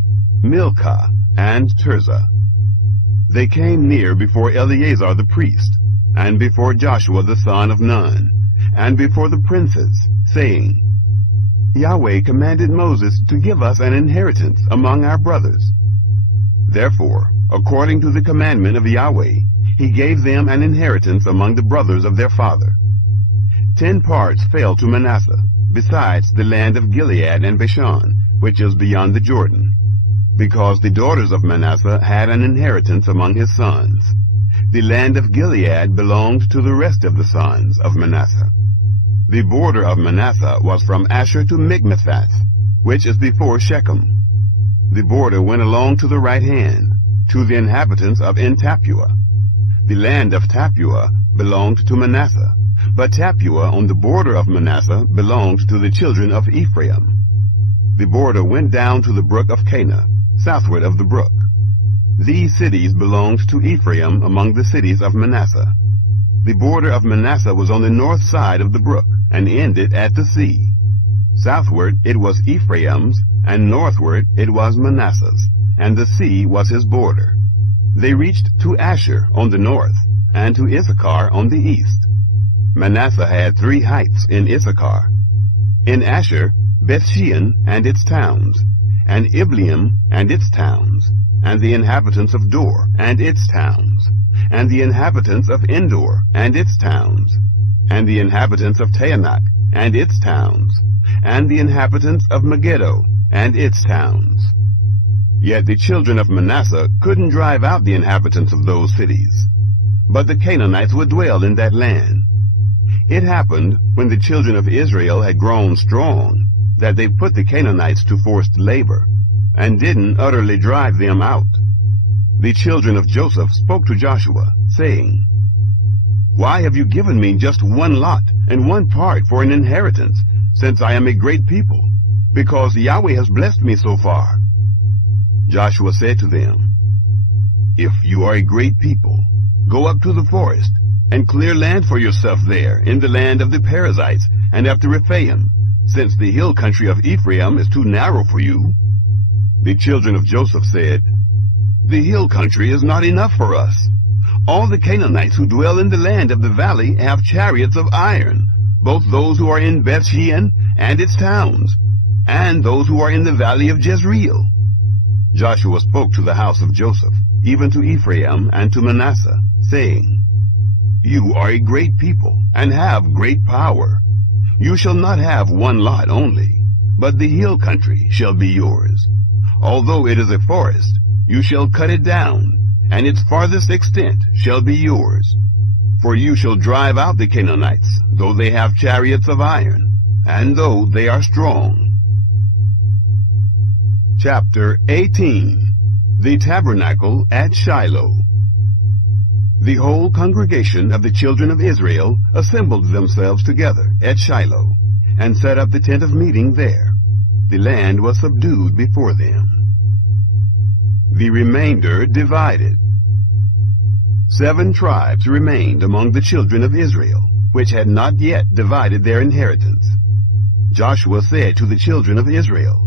Milcah, and Tirzah. They came near before Eleazar the priest, and before Joshua the son of Nun, and before the princes, saying, Yahweh commanded Moses to give us an inheritance among our brothers. Therefore, according to the commandment of Yahweh, he gave them an inheritance among the brothers of their father. 10 parts fell to Manasseh, besides the land of Gilead and Bashan, which is beyond the Jordan, because the daughters of Manasseh had an inheritance among his sons. The land of Gilead belonged to the rest of the sons of Manasseh. The border of Manasseh was from Asher to Migmathath, which is before Shechem. The border went along to the right hand, to the inhabitants of En-Tappuah. The land of Tappuah belonged to Manasseh, but Tappuah on the border of Manasseh belonged to the children of Ephraim. The border went down to the brook of Cana, southward of the brook. These cities belonged to Ephraim among the cities of Manasseh. The border of Manasseh was on the north side of the brook, and ended at the sea. Southward it was Ephraim's, and northward it was Manasseh's, and the sea was his border. They reached to Asher on the north, and to Issachar on the east. Manasseh had 3 heights in Issachar. In Asher, Bethshean and its towns, and Ibleam and its towns, and the inhabitants of Dor and its towns, and the inhabitants of Endor and its towns, and the inhabitants of Taanach and its towns, and the inhabitants of Megiddo and its towns. Yet the children of Manasseh couldn't drive out the inhabitants of those cities, but the Canaanites would dwell in that land. It happened, when the children of Israel had grown strong, that they put the Canaanites to forced labor, and didn't utterly drive them out. The children of Joseph spoke to Joshua, saying, Why have you given me just 1 lot and 1 part for an inheritance, since I am a great people, because Yahweh has blessed me so far? Joshua said to them, If you are a great people, go up to the forest, and clear land for yourself there, in the land of the Perizzites, and after Rephaim, since the hill country of Ephraim is too narrow for you. The children of Joseph said, The hill country is not enough for us. All the Canaanites who dwell in the land of the valley have chariots of iron, both those who are in Beth-shean and its towns, and those who are in the valley of Jezreel. Joshua spoke to the house of Joseph, even to Ephraim and to Manasseh, saying, You are a great people, and have great power. You shall not have one lot only, but the hill country shall be yours. Although it is a forest, you shall cut it down, and its farthest extent shall be yours. For you shall drive out the Canaanites, though they have chariots of iron, and though they are strong. Chapter 18. The Tabernacle at Shiloh. The whole congregation of the children of Israel assembled themselves together at Shiloh, and set up the tent of meeting there. The land was subdued before them. The remainder divided. 7 tribes remained among the children of Israel, which had not yet divided their inheritance. Joshua said to the children of Israel,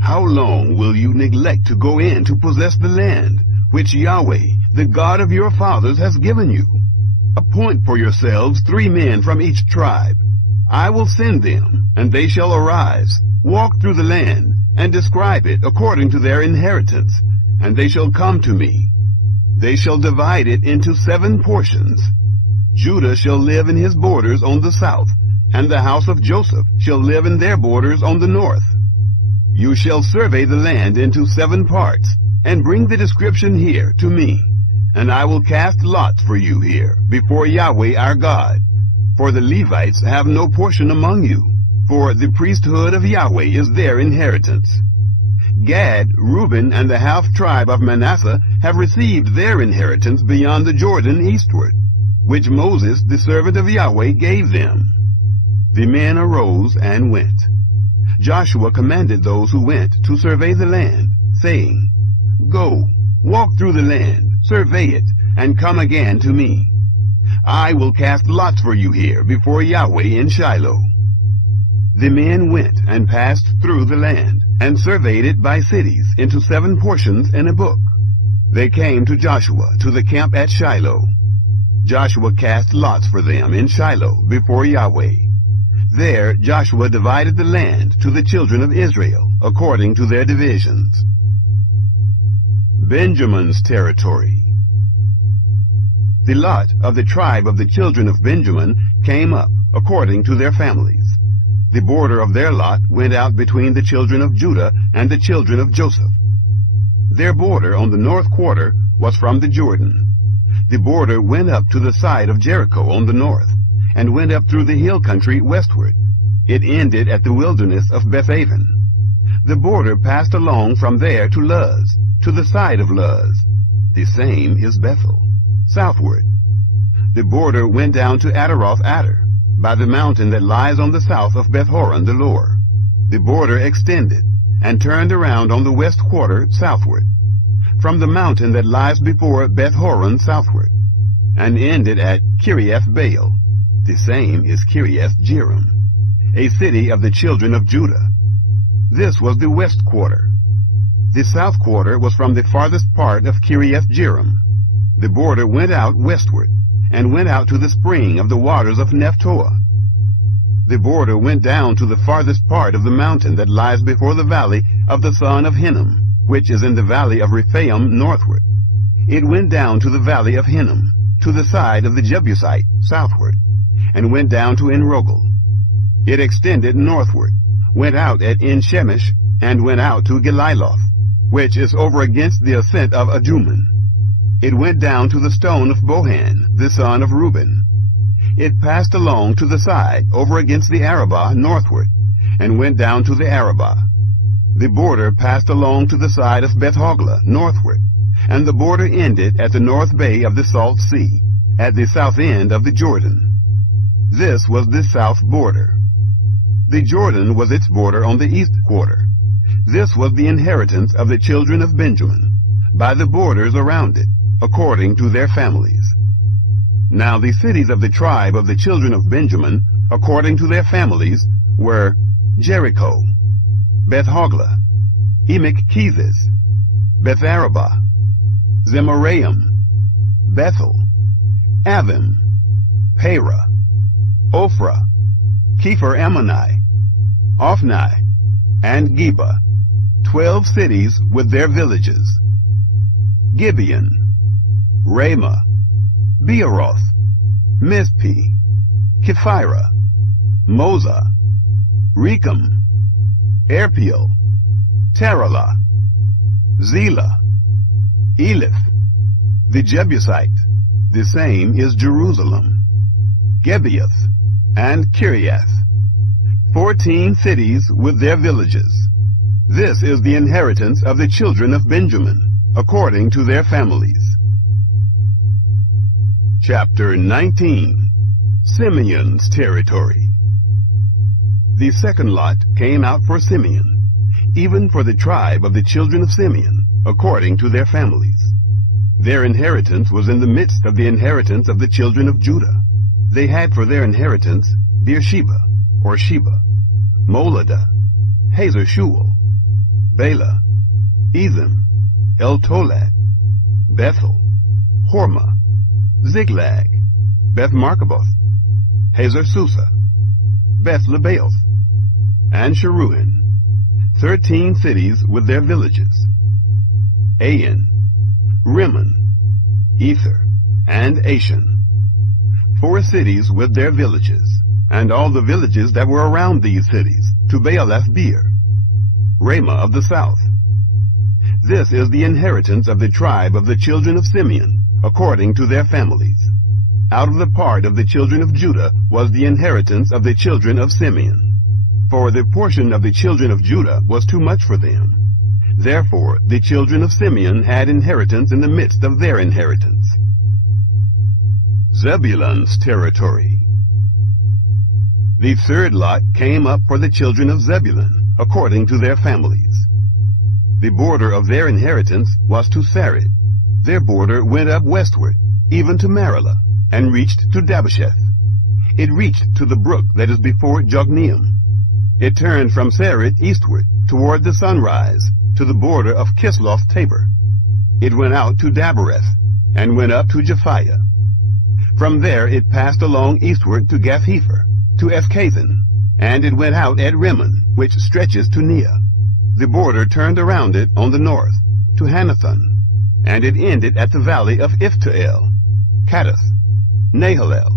How long will you neglect to go in to possess the land, which Yahweh, the God of your fathers, has given you? Appoint for yourselves 3 men from each tribe. I will send them, and they shall arise, walk through the land, and describe it according to their inheritance, and they shall come to me. They shall divide it into 7 portions. Judah shall live in his borders on the south, and the house of Joseph shall live in their borders on the north. You shall survey the land into 7 parts, and bring the description here to me, and I will cast lots for you here before Yahweh our God. For the Levites have no portion among you, for the priesthood of Yahweh is their inheritance. Gad, Reuben, and the half-tribe of Manasseh have received their inheritance beyond the Jordan eastward, which Moses, the servant of Yahweh, gave them. The men arose and went. Joshua commanded those who went to survey the land, saying, Go, walk through the land, survey it, and come again to me. I will cast lots for you here before Yahweh in Shiloh. The men went and passed through the land, and surveyed it by cities into 7 portions in a book. They came to Joshua to the camp at Shiloh. Joshua cast lots for them in Shiloh before Yahweh. There Joshua divided the land to the children of Israel according to their divisions. Benjamin's territory. The lot of the tribe of the children of Benjamin came up according to their families. The border of their lot went out between the children of Judah and the children of Joseph. Their border on the north quarter was from the Jordan. The border went up to the side of Jericho on the north, and went up through the hill country westward. It ended at the wilderness of Bethaven. The border passed along from there to Luz, to the side of Luz. The same is Bethel, southward. The border went down to Ataroth-Adar, by the mountain that lies on the south of Beth-horon the Lower. The border extended, and turned around on the west quarter southward, from the mountain that lies before Beth-horon southward, and ended at Kiriath-Baal. The same is Kiriath-Jearim, a city of the children of Judah. This was the west quarter. The south quarter was from the farthest part of Kiriath-Jearim. The border went out westward, and went out to the spring of the waters of Nephtoah. The border went down to the farthest part of the mountain that lies before the valley of the son of Hinnom, which is in the valley of Rephaim northward. It went down to the valley of Hinnom, to the side of the Jebusite southward, and went down to Enrogel. It extended northward, went out at En-Shemesh, and went out to Geliloth, which is over against the ascent of Adummim. It went down to the stone of Bohan, the son of Reuben. It passed along to the side, over against the Arabah northward, and went down to the Arabah. The border passed along to the side of Beth-hoglah northward, and the border ended at the north bay of the Salt Sea, at the south end of the Jordan. This was the south border. The Jordan was its border on the east quarter. This was the inheritance of the children of Benjamin, by the borders around it, according to their families. Now the cities of the tribe of the children of Benjamin, according to their families, were Jericho, Beth-hoglah, Emek-Keziz, Beth-arabah, Zemaraim, Bethel, Avim, Perah, Ophrah, Kepher-Ammoni, Ophni, and Geba, 12 cities with their villages. Gibeon, Ramah, Beeroth, Mizpeh, Kephirah, Moza, Rechem, Erpeel, Taralah, Zelah, Eleph, the Jebusite, the same is Jerusalem, Gibeath, and Kiriath, 14 cities with their villages. This is the inheritance of the children of Benjamin, according to their families. Chapter 19. Simeon's territory. The second lot came out for Simeon, even for the tribe of the children of Simeon, according to their families. Their inheritance was in the midst of the inheritance of the children of Judah. They had for their inheritance Beersheba, or Sheba, Moladah, Hazar-Shual, Bela, Etham, El-Tolad, Bethel, Hormah, Ziklag, Beth-Markaboth, Hazar-Susa, Beth-Lebaoth, and Sharuhen, 13 cities with their villages. Ain, Rimmon, Ether, and Ashan, 4 cities with their villages, and all the villages that were around these cities, to Baalath-beer, Ramah of the south. This is the inheritance of the tribe of the children of Simeon, according to their families. Out of the part of the children of Judah was the inheritance of the children of Simeon. For the portion of the children of Judah was too much for them. Therefore the children of Simeon had inheritance in the midst of their inheritance. Zebulun's territory. The third lot came up for the children of Zebulun, according to their families. The border of their inheritance was to Sarid. Their border went up westward, even to Maralah, and reached to Dabbesheth. It reached to the brook that is before Jogneam. It turned from Sarid eastward, toward the sunrise, to the border of Kisloth-Tabor. It went out to Dabbereth, and went up to Japhiah. From there it passed along eastward to Gath-Hepher, to Eskathan, and it went out at Rimmon, which stretches to Neah. The border turned around it on the north, to Hanathon, and it ended at the valley of Iftael, Kaddath, Nahalel,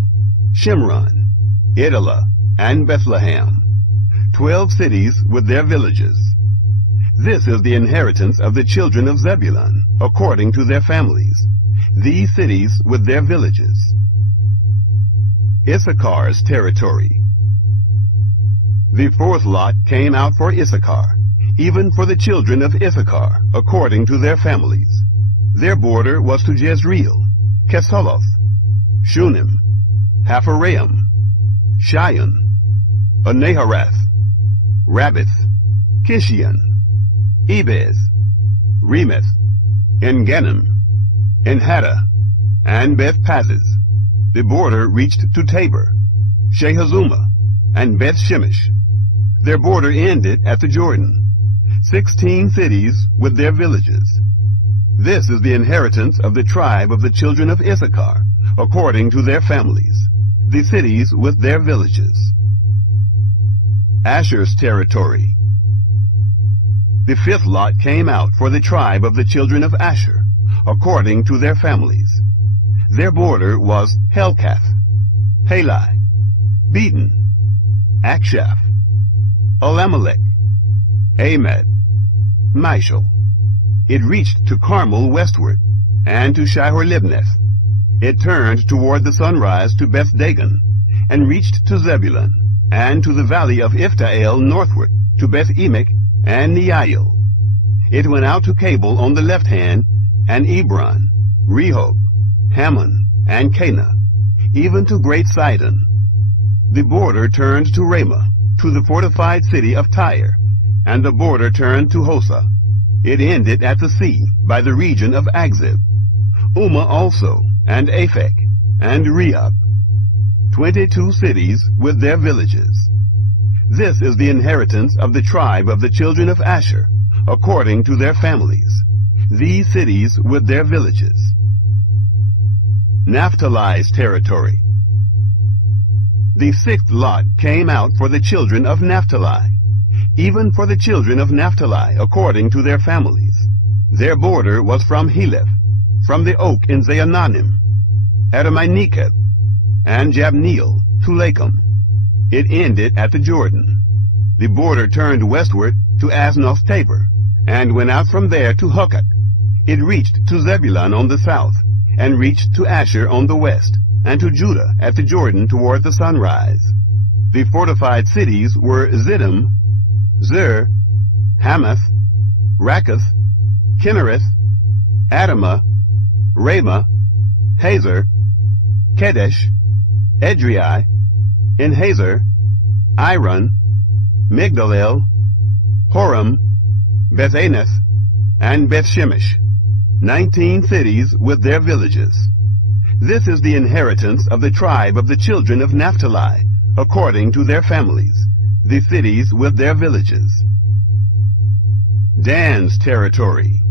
Shimron, Idalah, and Bethlehem, 12 cities with their villages. This is the inheritance of the children of Zebulun, according to their families, these cities with their villages. Issachar's territory. The fourth lot came out for Issachar, even for the children of Issachar, according to their families. Their border was to Jezreel, Kesaloth, Shunem, Hapharaim, Shion, Anaharath, Rabbith, Kishion, Ebez, Remeth, En-Ganim, En-Hattah, and Beth-Pazzez. The border reached to Tabor, Shehazumah, and Beth-Shemesh. Their border ended at the Jordan, 16 cities with their villages. This is the inheritance of the tribe of the children of Issachar, according to their families, the cities with their villages. Asher's territory. The fifth lot came out for the tribe of the children of Asher, according to their families. Their border was Helkath, Halai, Beaton, Akshaph, Elimelech, Amad, Mishal. It reached to Carmel westward, and to Shihor-Libnath. It turned toward the sunrise to Beth-Dagon, and reached to Zebulun, and to the valley of Iftael northward, to Beth-Emek and Neail. It went out to Cabul on the left hand, and Ebron, Rehob, Hammon, and Cana, even to Great Sidon. The border turned to Ramah, to the fortified city of Tyre, and the border turned to Hosa, It ended at the sea by the region of Agzib, Umah also, and Aphek, and Rehob, 22 cities with their villages. This is the inheritance of the tribe of the children of Asher, according to their families, these cities with their villages. Naphtali's territory. The sixth lot came out for the children of Naphtali, even for the children of Naphtali, according to their families. Their border was from Heleph, from the oak in Zaananim, Adamai-Nekeb, and Jabneel to Lakum. It ended at the Jordan. The border turned westward to Aznoth Tabor, and went out from there to Hukok. It reached to Zebulun on the south, and reached to Asher on the west, and to Judah at the Jordan toward the sunrise. The fortified cities were Ziddim, Zer, Hamath, Rakkath, Kinnereth, Adamah, Ramah, Hazor, Kedesh, Edrei, En-Hazor, Iron, Migdalel, Horem, Beth-Anath, and Beth-Shemesh, 19 cities with their villages. This is the inheritance of the tribe of the children of Naphtali, according to their families, the cities with their villages. Dan's territory.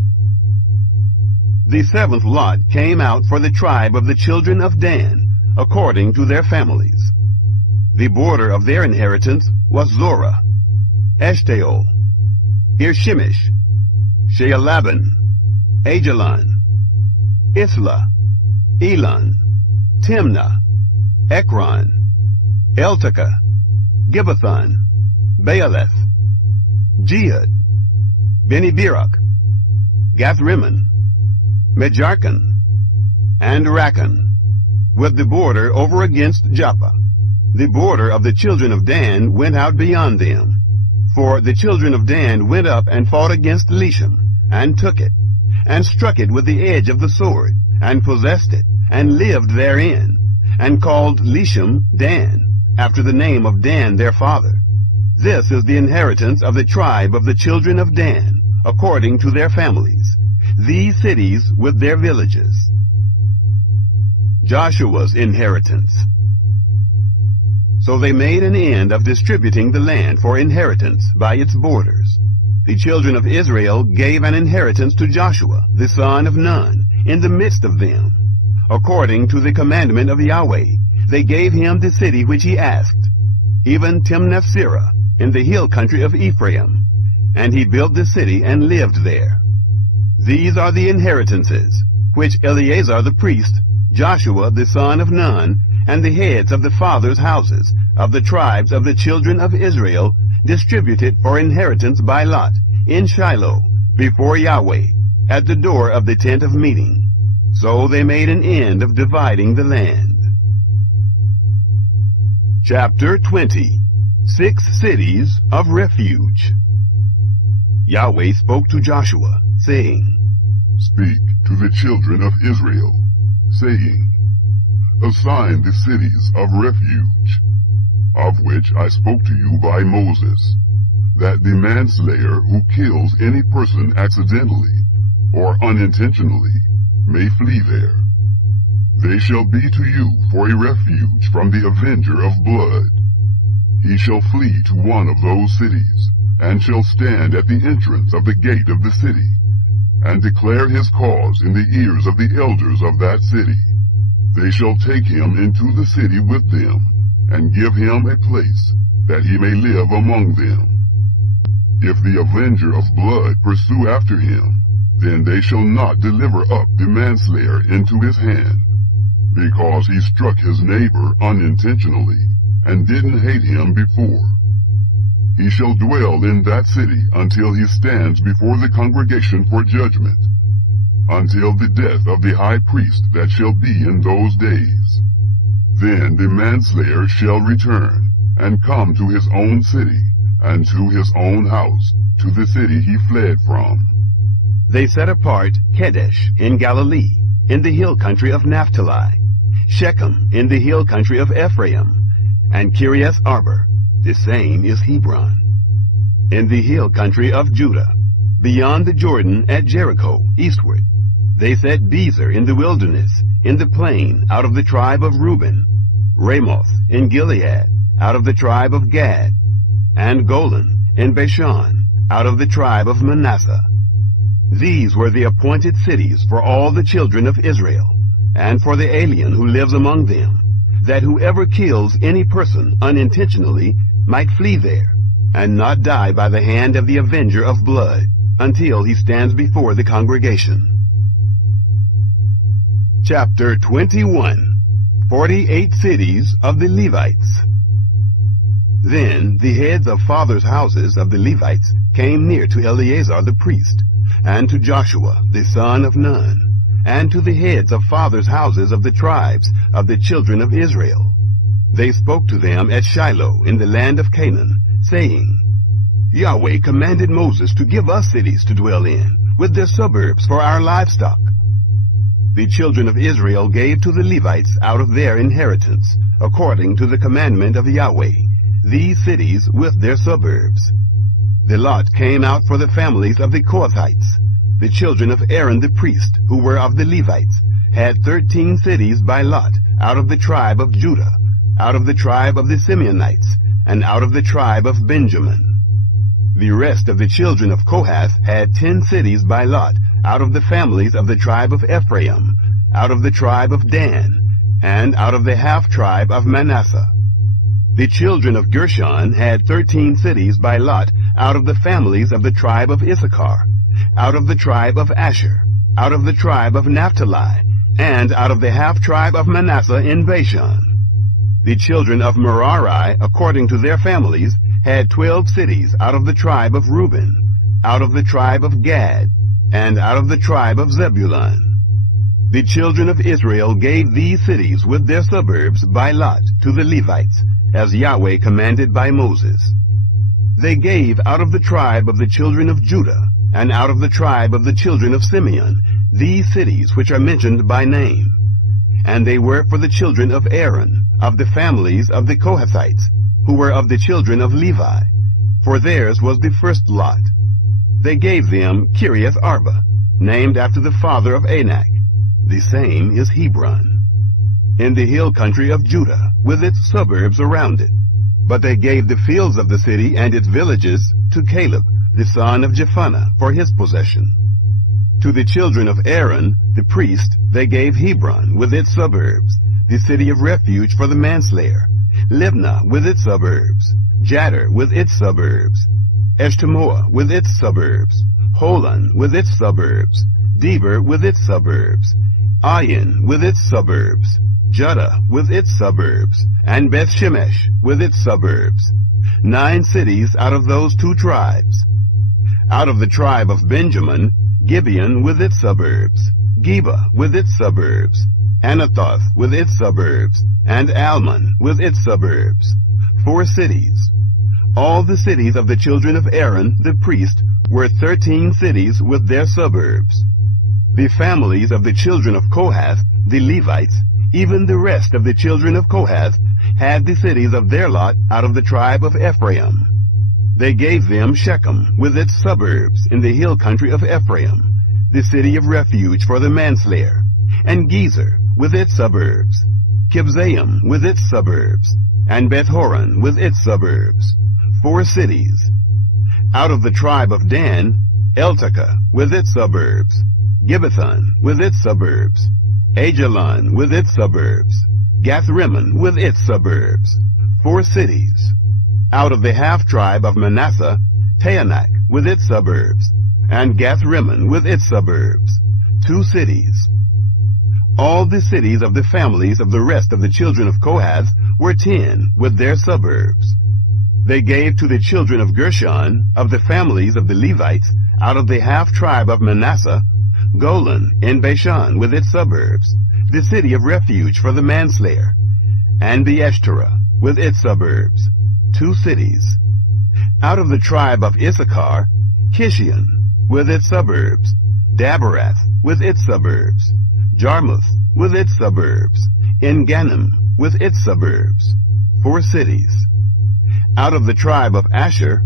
The seventh lot came out for the tribe of the children of Dan, according to their families. The border of their inheritance was Zorah, Eshtaol, Irshemesh, Shealaban, Ajalon, Isla, Elon, Timnah, Ekron, Eltekeh, Gibbethon, Baaleth, Jehud, Beni-Berak, Gath-Rimmon, Mejarkon, and Rakkon, with the border over against Joppa. The border of the children of Dan went out beyond them. For the children of Dan went up and fought against Leshem, and took it, and struck it with the edge of the sword, and possessed it, and lived therein, and called Leshem Dan, after the name of Dan their father. This is the inheritance of the tribe of the children of Dan, according to their families, these cities with their villages. Joshua's inheritance. So they made an end of distributing the land for inheritance by its borders. The children of Israel gave an inheritance to Joshua, the son of Nun, in the midst of them. According to the commandment of Yahweh, they gave him the city which he asked, even Timnath-Serah, in the hill country of Ephraim. And he built the city and lived there. These are the inheritances, which Eleazar the priest, Joshua the son of Nun, and the heads of the fathers' houses of the tribes of the children of Israel distributed for inheritance by lot in Shiloh before Yahweh at the door of the tent of meeting. So they made an end of dividing the land. Chapter 20. 6 cities of refuge. Yahweh spoke to Joshua, saying, Speak to the children of Israel, saying, Assign the cities of refuge, of which I spoke to you by Moses, that the manslayer who kills any person accidentally or unintentionally may flee there. They shall be to you for a refuge from the avenger of blood. He shall flee to one of those cities, and shall stand at the entrance of the gate of the city, and declare his cause in the ears of the elders of that city. They shall take him into the city with them, and give him a place, that he may live among them. If the avenger of blood pursue after him, then they shall not deliver up the manslayer into his hand, because he struck his neighbor unintentionally, and didn't hate him before. He shall dwell in that city until he stands before the congregation for judgment, until the death of the high priest that shall be in those days. Then the manslayer shall return, and come to his own city, and to his own house, to the city he fled from. They set apart Kedesh in Galilee, in the hill country of Naphtali, Shechem in the hill country of Ephraim, and Kiriath Arbor, the same is Hebron. In the hill country of Judah, beyond the Jordan at Jericho, eastward. They set Bezer in the wilderness, in the plain, out of the tribe of Reuben, Ramoth in Gilead, out of the tribe of Gad, and Golan in Bashan, out of the tribe of Manasseh. These were the appointed cities for all the children of Israel, and for the alien who lives among them, that whoever kills any person unintentionally might flee there, and not die by the hand of the avenger of blood, until he stands before the congregation. Chapter 21. 48 Cities of the Levites. Then the heads of fathers' houses of the Levites came near to Eleazar the priest, and to Joshua the son of Nun, and to the heads of fathers' houses of the tribes of the children of Israel. They spoke to them at Shiloh in the land of Canaan, saying, Yahweh commanded Moses to give us cities to dwell in, with their suburbs for our livestock. The children of Israel gave to the Levites out of their inheritance, according to the commandment of Yahweh, these cities with their suburbs. The lot came out for the families of the Kohathites. The children of Aaron the priest, who were of the Levites, had 13 cities by lot, out of the tribe of Judah, out of the tribe of the Simeonites, and out of the tribe of Benjamin. The rest of the children of Kohath had 10 cities by lot, out of the families of the tribe of Ephraim, out of the tribe of Dan, and out of the half-tribe of Manasseh. The children of Gershon had 13 cities by lot, out of the families of the tribe of Issachar, out of the tribe of Asher, out of the tribe of Naphtali, and out of the half-tribe of Manasseh in Bashan. The children of Merari, according to their families, had 12 cities out of the tribe of Reuben, out of the tribe of Gad, and out of the tribe of Zebulun. The children of Israel gave these cities with their suburbs by lot to the Levites, as Yahweh commanded by Moses. They gave out of the tribe of the children of Judah, and out of the tribe of the children of Simeon, these cities which are mentioned by name. And they were for the children of Aaron, of the families of the Kohathites, who were of the children of Levi, for theirs was the first lot. They gave them Kiriath Arba, named after the father of Anak. The same is Hebron, in the hill country of Judah, with its suburbs around it. But they gave the fields of the city and its villages to Caleb, the son of Jephunneh, for his possession. To the children of Aaron, the priest, they gave Hebron with its suburbs, the city of refuge for the manslayer, Libnah with its suburbs, Jadder with its suburbs, Eshtemoa with its suburbs, Holon with its suburbs, Deber with its suburbs, Ayin with its suburbs, Judah with its suburbs, and Beth-Shemesh with its suburbs. 9 cities out of those 2 tribes. Out of the tribe of Benjamin, Gibeon with its suburbs, Geba with its suburbs, Anathoth with its suburbs, and Almon with its suburbs. 4 cities. All the cities of the children of Aaron, the priest, were 13 cities with their suburbs. The families of the children of Kohath, the Levites, even the rest of the children of Kohath, had the cities of their lot out of the tribe of Ephraim. They gave them Shechem with its suburbs in the hill country of Ephraim, the city of refuge for the manslayer, and Gezer with its suburbs, Kibzaim with its suburbs, and Beth-horon with its suburbs. 4 cities. Out of the tribe of Dan, Eltekeh with its suburbs, Gibbethon with its suburbs, Ajalon with its suburbs, Gath-rimmon with its suburbs. 4 cities. Out of the half-tribe of Manasseh, Taanach with its suburbs, and Gath-rimmon with its suburbs. 2 cities. All the cities of the families of the rest of the children of Kohath were 10 with their suburbs. They gave to the children of Gershon, of the families of the Levites, out of the half-tribe of Manasseh, Golan in Bashan with its suburbs, the city of refuge for the manslayer, and Beeshterah with its suburbs. 2 cities. Out of the tribe of Issachar, Kishion with its suburbs, Daberath with its suburbs, Jarmuth with its suburbs, En-gannim with its suburbs. 4 cities. Out of the tribe of Asher,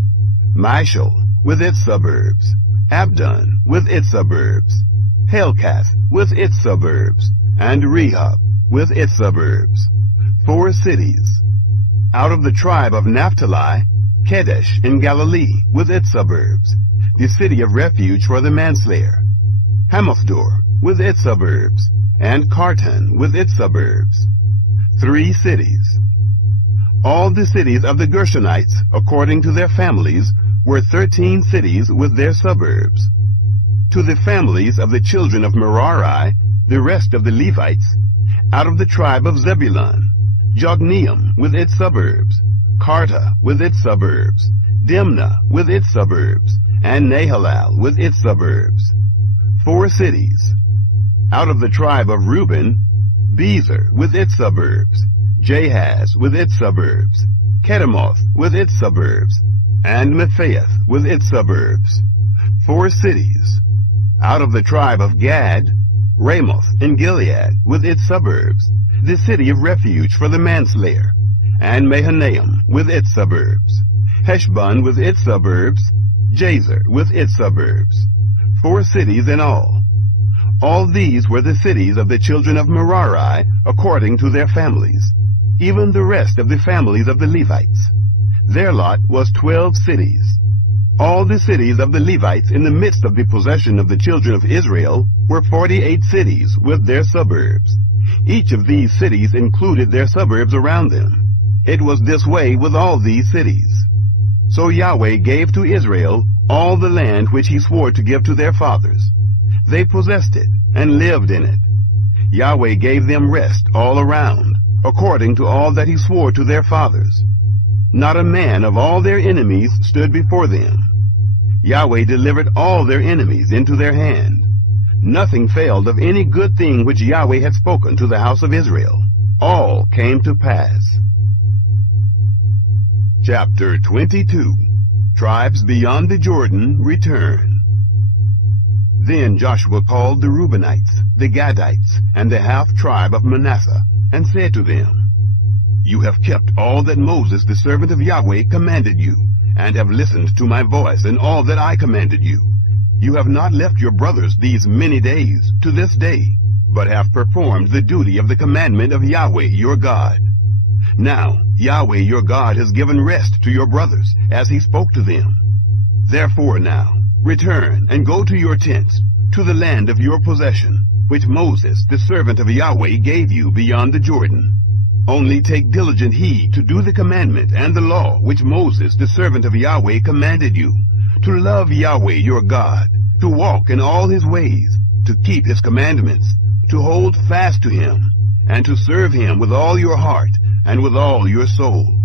Mishal with its suburbs, Abdon with its suburbs, Helkath with its suburbs, and Rehob with its suburbs. 4 cities. Out of the tribe of Naphtali, Kedesh in Galilee with its suburbs, the city of refuge for the manslayer. Hamathdor with its suburbs, and Kartan with its suburbs. 3 cities. All the cities of the Gershonites, according to their families, were 13 cities with their suburbs. To the families of the children of Merari, the rest of the Levites, out of the tribe of Zebulun, Jogneam with its suburbs, Karta with its suburbs, Dimnah with its suburbs, and Nahalal with its suburbs. 4 cities. Out of the tribe of Reuben, Bezer with its suburbs, Jahaz with its suburbs, Kedemoth with its suburbs, and Mephaeth with its suburbs. 4 cities. Out of the tribe of Gad, Ramoth in Gilead with its suburbs, the city of refuge for the manslayer, and Mahanaim with its suburbs, Heshbon with its suburbs, Jazer with its suburbs. 4 cities in all. All these were the cities of the children of Merari according to their families, even the rest of the families of the Levites. Their lot was 12 cities. All the cities of the Levites in the midst of the possession of the children of Israel were 48 cities with their suburbs. Each of these cities included their suburbs around them. It was this way with all these cities. So Yahweh gave to Israel all the land which he swore to give to their fathers. They possessed it and lived in it. Yahweh gave them rest all around, according to all that he swore to their fathers. Not a man of all their enemies stood before them. Yahweh delivered all their enemies into their hand. Nothing failed of any good thing which Yahweh had spoken to the house of Israel. All came to pass. Chapter 22. Tribes beyond the Jordan return. Then Joshua called the Reubenites, the Gadites, and the half-tribe of Manasseh, and said to them, You have kept all that Moses the servant of Yahweh commanded you, and have listened to my voice in all that I commanded you. You have not left your brothers these many days to this day, but have performed the duty of the commandment of Yahweh your God. Now Yahweh your God has given rest to your brothers, as he spoke to them. Therefore now, return and go to your tents, to the land of your possession, which Moses the servant of Yahweh gave you beyond the Jordan. Only take diligent heed to do the commandment and the law which Moses the servant of Yahweh commanded you, to love Yahweh your God, to walk in all his ways, to keep his commandments, to hold fast to him, and to serve him with all your heart and with all your soul.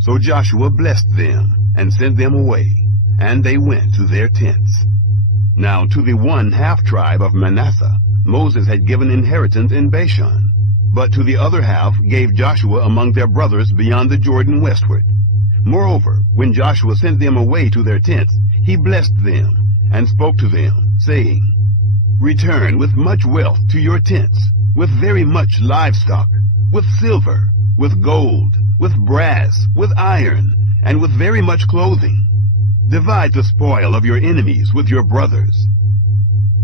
So Joshua blessed them and sent them away, and they went to their tents. Now to the one half-tribe of Manasseh Moses had given inheritance in Bashan, but to the other half gave Joshua among their brothers beyond the Jordan westward. Moreover, when Joshua sent them away to their tents, he blessed them, and spoke to them, saying, Return with much wealth to your tents, with very much livestock, with silver, with gold, with brass, with iron, and with very much clothing. Divide the spoil of your enemies with your brothers.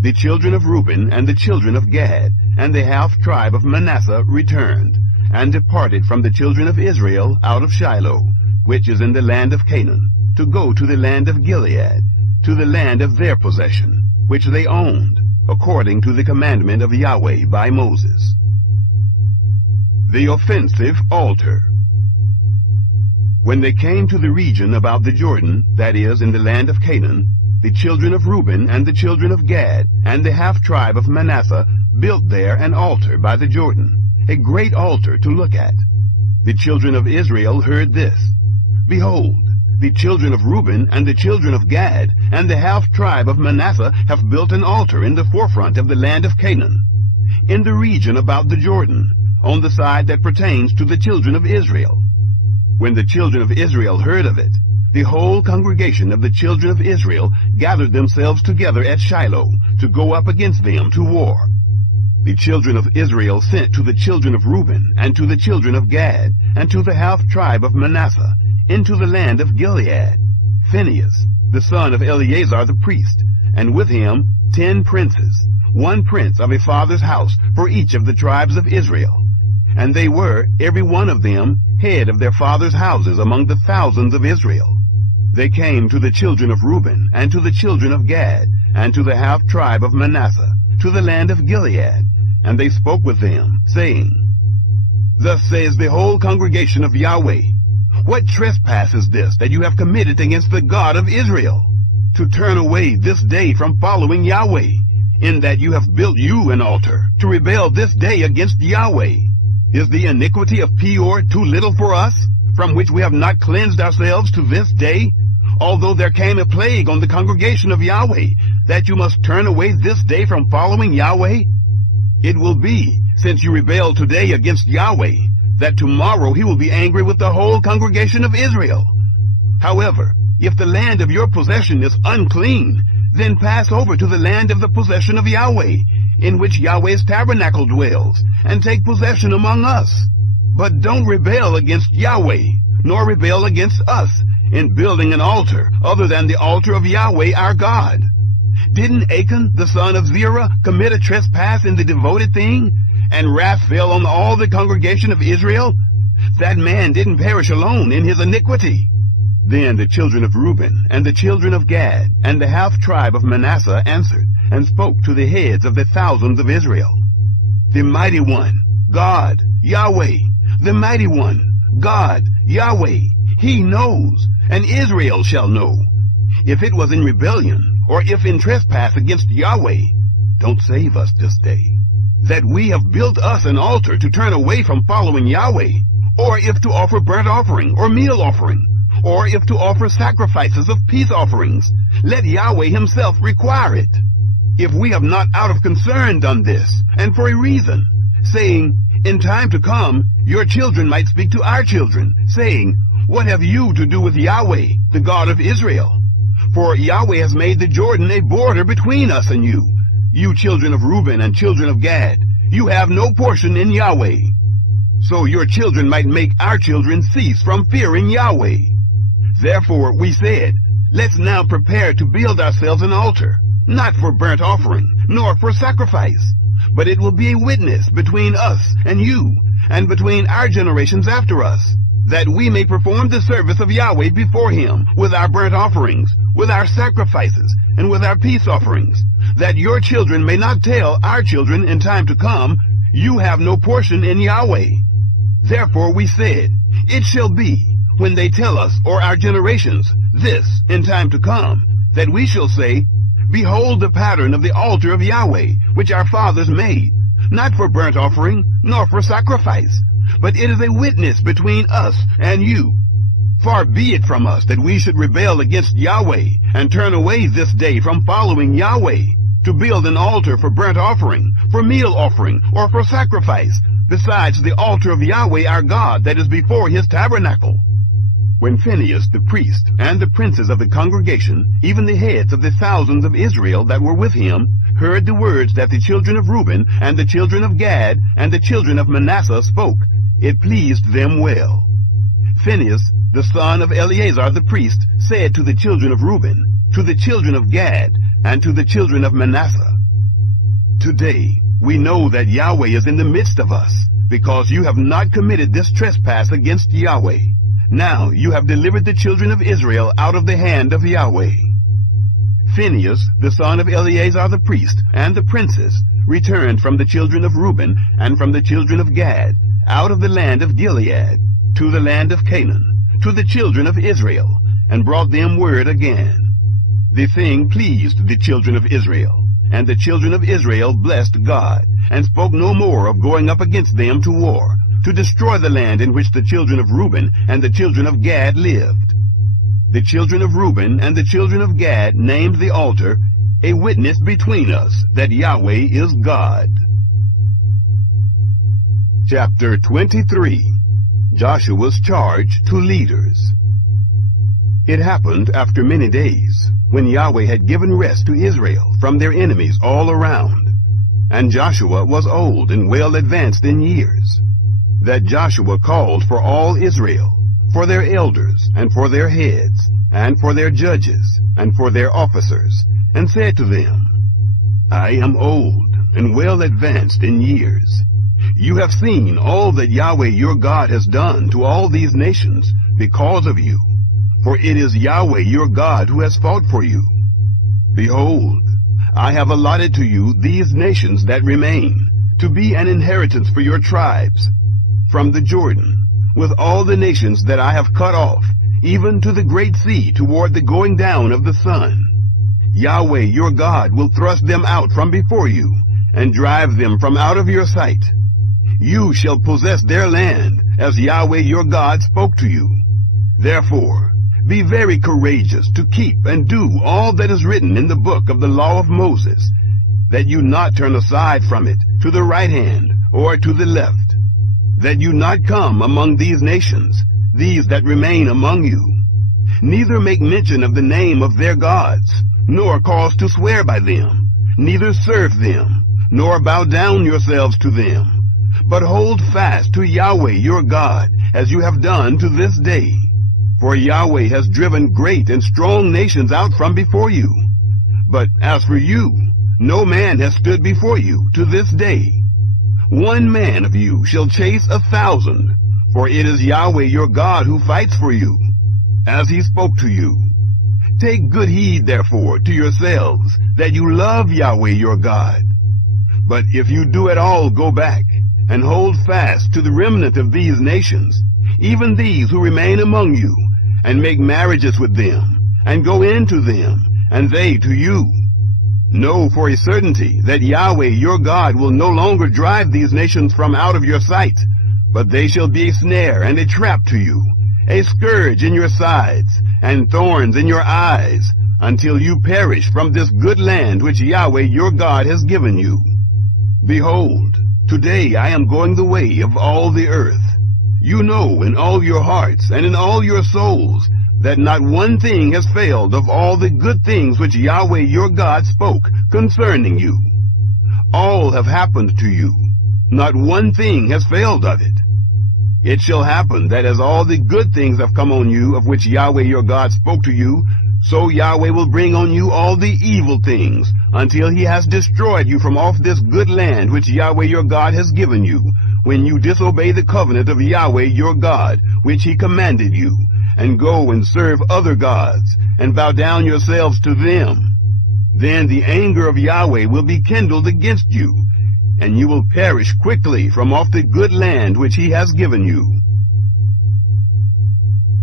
The children of Reuben and the children of Gad and the half-tribe of Manasseh returned, and departed from the children of Israel out of Shiloh, which is in the land of Canaan, to go to the land of Gilead, to the land of their possession, which they owned, according to the commandment of Yahweh by Moses. The offensive altar. When they came to the region about the Jordan, that is, in the land of Canaan, the children of Reuben and the children of Gad and the half-tribe of Manasseh built there an altar by the Jordan, a great altar to look at. The children of Israel heard this. Behold, the children of Reuben and the children of Gad and the half-tribe of Manasseh have built an altar in the forefront of the land of Canaan, in the region about the Jordan, on the side that pertains to the children of Israel. When the children of Israel heard of it, the whole congregation of the children of Israel gathered themselves together at Shiloh to go up against them to war. The children of Israel sent to the children of Reuben and to the children of Gad and to the half-tribe of Manasseh into the land of Gilead, Phinehas, the son of Eleazar the priest, and with him 10 princes, 1 prince of a father's house for each of the tribes of Israel. And they were, every one of them, head of their father's houses among the thousands of Israel. They came to the children of Reuben, and to the children of Gad, and to the half-tribe of Manasseh, to the land of Gilead. And they spoke with them, saying, Thus says the whole congregation of Yahweh, What trespass is this that you have committed against the God of Israel, to turn away this day from following Yahweh, in that you have built you an altar, to rebel this day against Yahweh? Is the iniquity of Peor too little for us, from which we have not cleansed ourselves to this day? Although there came a plague on the congregation of Yahweh, that you must turn away this day from following Yahweh? It will be, since you rebel today against Yahweh, that tomorrow he will be angry with the whole congregation of Israel. However, if the land of your possession is unclean, then pass over to the land of the possession of Yahweh, in which Yahweh's tabernacle dwells, and take possession among us. But don't rebel against Yahweh, nor rebel against us, in building an altar other than the altar of Yahweh our God. Didn't Achan, the son of Zerah, commit a trespass in the devoted thing, and wrath fell on all the congregation of Israel? That man didn't perish alone in his iniquity. Then the children of Reuben, and the children of Gad, and the half-tribe of Manasseh answered, and spoke to the heads of the thousands of Israel. The mighty one, God, Yahweh, the mighty one, God, Yahweh, he knows, and Israel shall know. If it was in rebellion, or if in trespass against Yahweh, don't save us this day, that we have built us an altar to turn away from following Yahweh, or if to offer burnt offering or meal offering, or if to offer sacrifices of peace offerings, let Yahweh himself require it. If we have not out of concern done this, and for a reason, saying, In time to come, your children might speak to our children, saying, What have you to do with Yahweh, the God of Israel? For Yahweh has made the Jordan a border between us and you. You children of Reuben and children of Gad, you have no portion in Yahweh. So your children might make our children cease from fearing Yahweh. Therefore we said, Let's now prepare to build ourselves an altar, not for burnt offering, nor for sacrifice, but it will be a witness between us and you, and between our generations after us, that we may perform the service of Yahweh before him with our burnt offerings, with our sacrifices, and with our peace offerings, that your children may not tell our children in time to come, You have no portion in Yahweh. Therefore we said, It shall be, when they tell us, or our generations, this in time to come, that we shall say, Behold the pattern of the altar of Yahweh, which our fathers made, not for burnt offering, nor for sacrifice, but it is a witness between us and you. Far be it from us that we should rebel against Yahweh, and turn away this day from following Yahweh, to build an altar for burnt offering, for meal offering, or for sacrifice, besides the altar of Yahweh our God that is before his tabernacle. When Phinehas the priest, and the princes of the congregation, even the heads of the thousands of Israel that were with him, heard the words that the children of Reuben, and the children of Gad, and the children of Manasseh spoke, it pleased them well. Phinehas, the son of Eleazar the priest, said to the children of Reuben, to the children of Gad, and to the children of Manasseh, Today we know that Yahweh is in the midst of us, because you have not committed this trespass against Yahweh. Now you have delivered the children of Israel out of the hand of Yahweh. Phinehas, the son of Eleazar the priest, and the princes, returned from the children of Reuben, and from the children of Gad, out of the land of Gilead, to the land of Canaan, to the children of Israel, and brought them word again. The thing pleased the children of Israel, and the children of Israel blessed God, and spoke no more of going up against them to war, to destroy the land in which the children of Reuben and the children of Gad lived. The children of Reuben and the children of Gad named the altar, A Witness Between Us, that Yahweh is God. Chapter 23. Joshua's Charge to Leaders. It happened after many days, when Yahweh had given rest to Israel from their enemies all around, and Joshua was old and well advanced in years, that Joshua called for all Israel, for their elders, and for their heads, and for their judges, and for their officers, and said to them, I am old and well advanced in years. You have seen all that Yahweh your God has done to all these nations because of you, for it is Yahweh your God who has fought for you. Behold, I have allotted to you these nations that remain, to be an inheritance for your tribes, from the Jordan, with all the nations that I have cut off, even to the great sea toward the going down of the sun. Yahweh your God will thrust them out from before you, and drive them from out of your sight. You shall possess their land, as Yahweh your God spoke to you. Therefore, be very courageous to keep and do all that is written in the book of the law of Moses, that you not turn aside from it to the right hand or to the left, that you not come among these nations, these that remain among you, neither make mention of the name of their gods, nor cause to swear by them, neither serve them, nor bow down yourselves to them, but hold fast to Yahweh your God, as you have done to this day. For Yahweh has driven great and strong nations out from before you. But as for you, no man has stood before you to this day. 1 man of you shall chase 1,000, for it is Yahweh your God who fights for you, as he spoke to you. Take good heed, therefore, to yourselves, that you love Yahweh your God. But if you do at all go back, and hold fast to the remnant of these nations, even these who remain among you, and make marriages with them, and go into them, and they to you, know for a certainty that Yahweh your God will no longer drive these nations from out of your sight, but they shall be a snare and a trap to you, a scourge in your sides, and thorns in your eyes, until you perish from this good land which Yahweh your God has given you. Behold, today I am going the way of all the earth. You know in all your hearts and in all your souls that not one thing has failed of all the good things which Yahweh your God spoke concerning you. All have happened to you. Not one thing has failed of it. It shall happen that as all the good things have come on you of which Yahweh your God spoke to you, so Yahweh will bring on you all the evil things, until he has destroyed you from off this good land which Yahweh your God has given you, when you disobey the covenant of Yahweh your God, which he commanded you, and go and serve other gods, and bow down yourselves to them. Then the anger of Yahweh will be kindled against you, and you will perish quickly from off the good land which he has given you.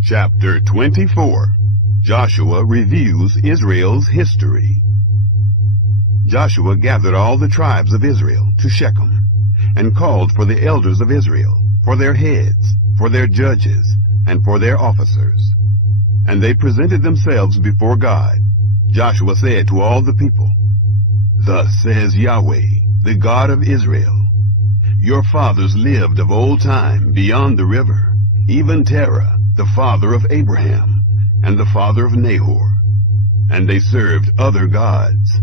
Chapter 24. Joshua reviews Israel's history. Joshua gathered all the tribes of Israel to Shechem, and called for the elders of Israel, for their heads, for their judges, and for their officers. And they presented themselves before God. Joshua said to all the people, Thus says Yahweh, the God of Israel, Your fathers lived of old time beyond the river, even Terah, the father of Abraham, and the father of Nahor, and they served other gods.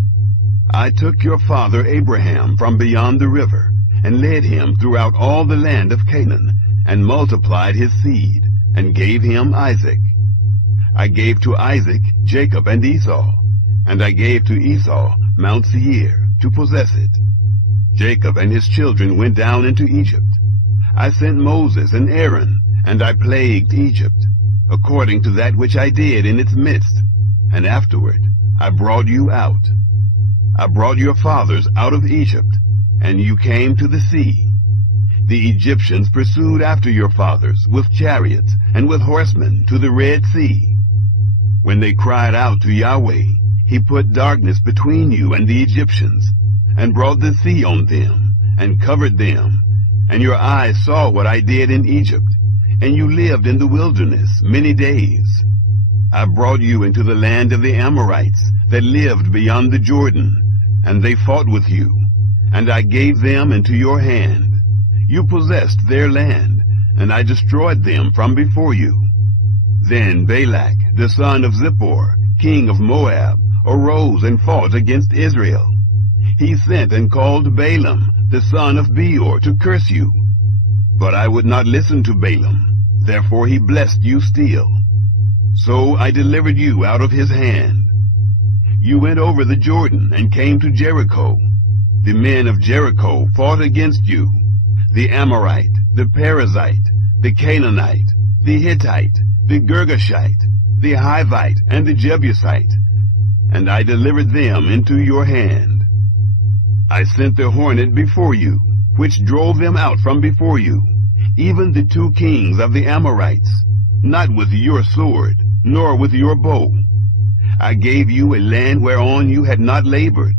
I took your father Abraham from beyond the river, and led him throughout all the land of Canaan, and multiplied his seed, and gave him Isaac. I gave to Isaac Jacob and Esau, and I gave to Esau Mount Seir to possess it. Jacob and his children went down into Egypt. I sent Moses and Aaron, and I plagued Egypt, according to that which I did in its midst, and afterward I brought you out. I brought your fathers out of Egypt, and you came to the sea. The Egyptians pursued after your fathers with chariots and with horsemen to the Red Sea. When they cried out to Yahweh, he put darkness between you and the Egyptians, and brought the sea on them, and covered them, and your eyes saw what I did in Egypt, and you lived in the wilderness many days. I brought you into the land of the Amorites that lived beyond the Jordan, and they fought with you, and I gave them into your hand. You possessed their land, and I destroyed them from before you. Then Balak, the son of Zippor, king of Moab, arose and fought against Israel. He sent and called Balaam, the son of Beor, to curse you. But I would not listen to Balaam, Therefore he blessed you still. So I delivered you out of his hand. You went over the Jordan and came to Jericho. The men of Jericho fought against you, the Amorite, the Perizzite, the Canaanite, the Hittite, the Girgashite, the Hivite, and the Jebusite, and I delivered them into your hand. I sent the hornet before you, which drove them out from before you, even the 2 kings of the Amorites, not with your sword, nor with your bow. I gave you a land whereon you had not labored,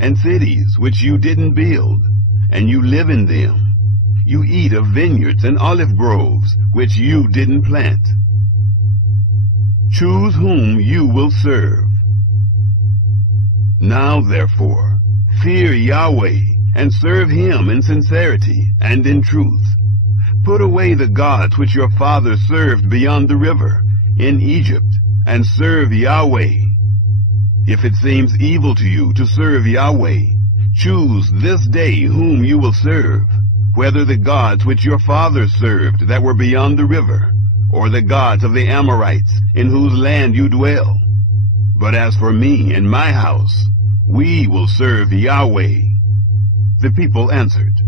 and cities which you didn't build, and you live in them. You eat of vineyards and olive groves, which you didn't plant. Choose whom you will serve. Now therefore, fear Yahweh, and serve him in sincerity and in truth. Put away the gods which your fathers served beyond the river, in Egypt, and serve Yahweh. If it seems evil to you to serve Yahweh, choose this day whom you will serve, whether the gods which your fathers served that were beyond the river, or the gods of the Amorites in whose land you dwell. But as for me and my house, we will serve Yahweh. The people answered,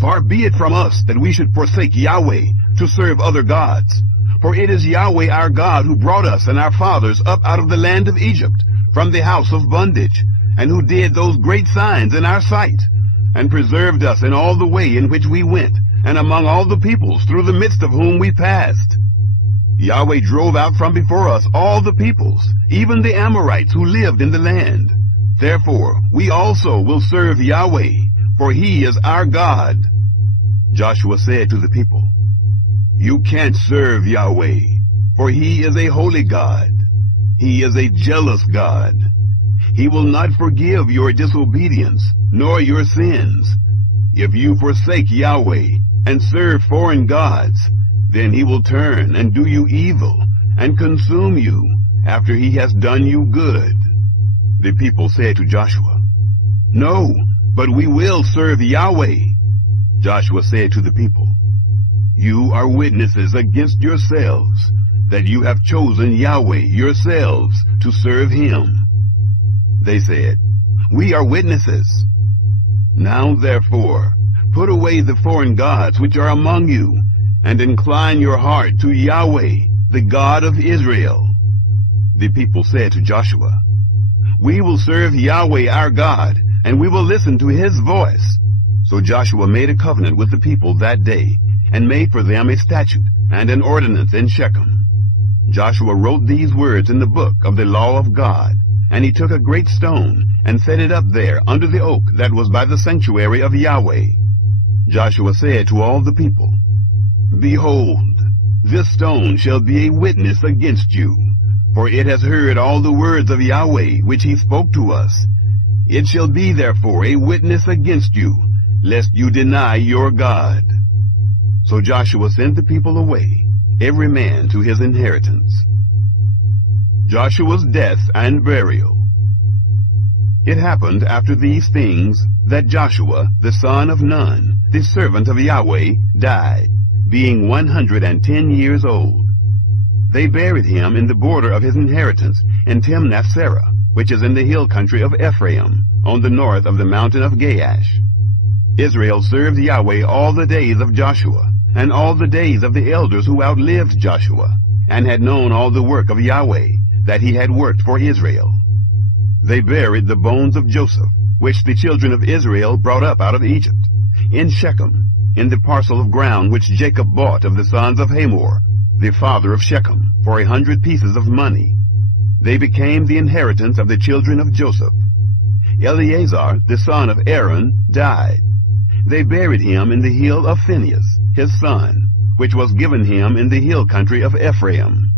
Far be it from us that we should forsake Yahweh to serve other gods. For it is Yahweh our God who brought us and our fathers up out of the land of Egypt, from the house of bondage, and who did those great signs in our sight, and preserved us in all the way in which we went, and among all the peoples through the midst of whom we passed. Yahweh drove out from before us all the peoples, even the Amorites who lived in the land. Therefore we also will serve Yahweh, for he is our God. Joshua said to the people, You can't serve Yahweh, for he is a holy God. He is a jealous God. He will not forgive your disobedience, nor your sins. If you forsake Yahweh and serve foreign gods, then he will turn and do you evil and consume you after he has done you good. The people said to Joshua, No, but we will serve Yahweh. Joshua said to the people, You are witnesses against yourselves that you have chosen Yahweh yourselves to serve him. They said, We are witnesses. Now therefore, put away the foreign gods which are among you, and incline your heart to Yahweh, the God of Israel. The people said to Joshua, We will serve Yahweh our God, and we will listen to his voice. So Joshua made a covenant with the people that day, and made for them a statute and an ordinance in Shechem. Joshua wrote these words in the book of the law of God, and he took a great stone and set it up there under the oak that was by the sanctuary of Yahweh. Joshua said to all the people, Behold, this stone shall be a witness against you, for it has heard all the words of Yahweh which he spoke to us. It shall be therefore a witness against you, lest you deny your God. So Joshua sent the people away, every man to his inheritance. Joshua's death and burial. It happened after these things that Joshua, the son of Nun, the servant of Yahweh, died, being 110 years old. They buried him in the border of his inheritance in Timnath-serah, which is in the hill country of Ephraim, on the north of the mountain of Gaash. Israel served Yahweh all the days of Joshua, and all the days of the elders who outlived Joshua, and had known all the work of Yahweh, that he had worked for Israel. They buried the bones of Joseph, which the children of Israel brought up out of Egypt, in Shechem, in the parcel of ground which Jacob bought of the sons of Hamor, the father of Shechem, for 100 pieces of money. They became the inheritance of the children of Joseph. Eleazar, the son of Aaron, died. They buried him in the hill of Phinehas, his son, which was given him in the hill country of Ephraim.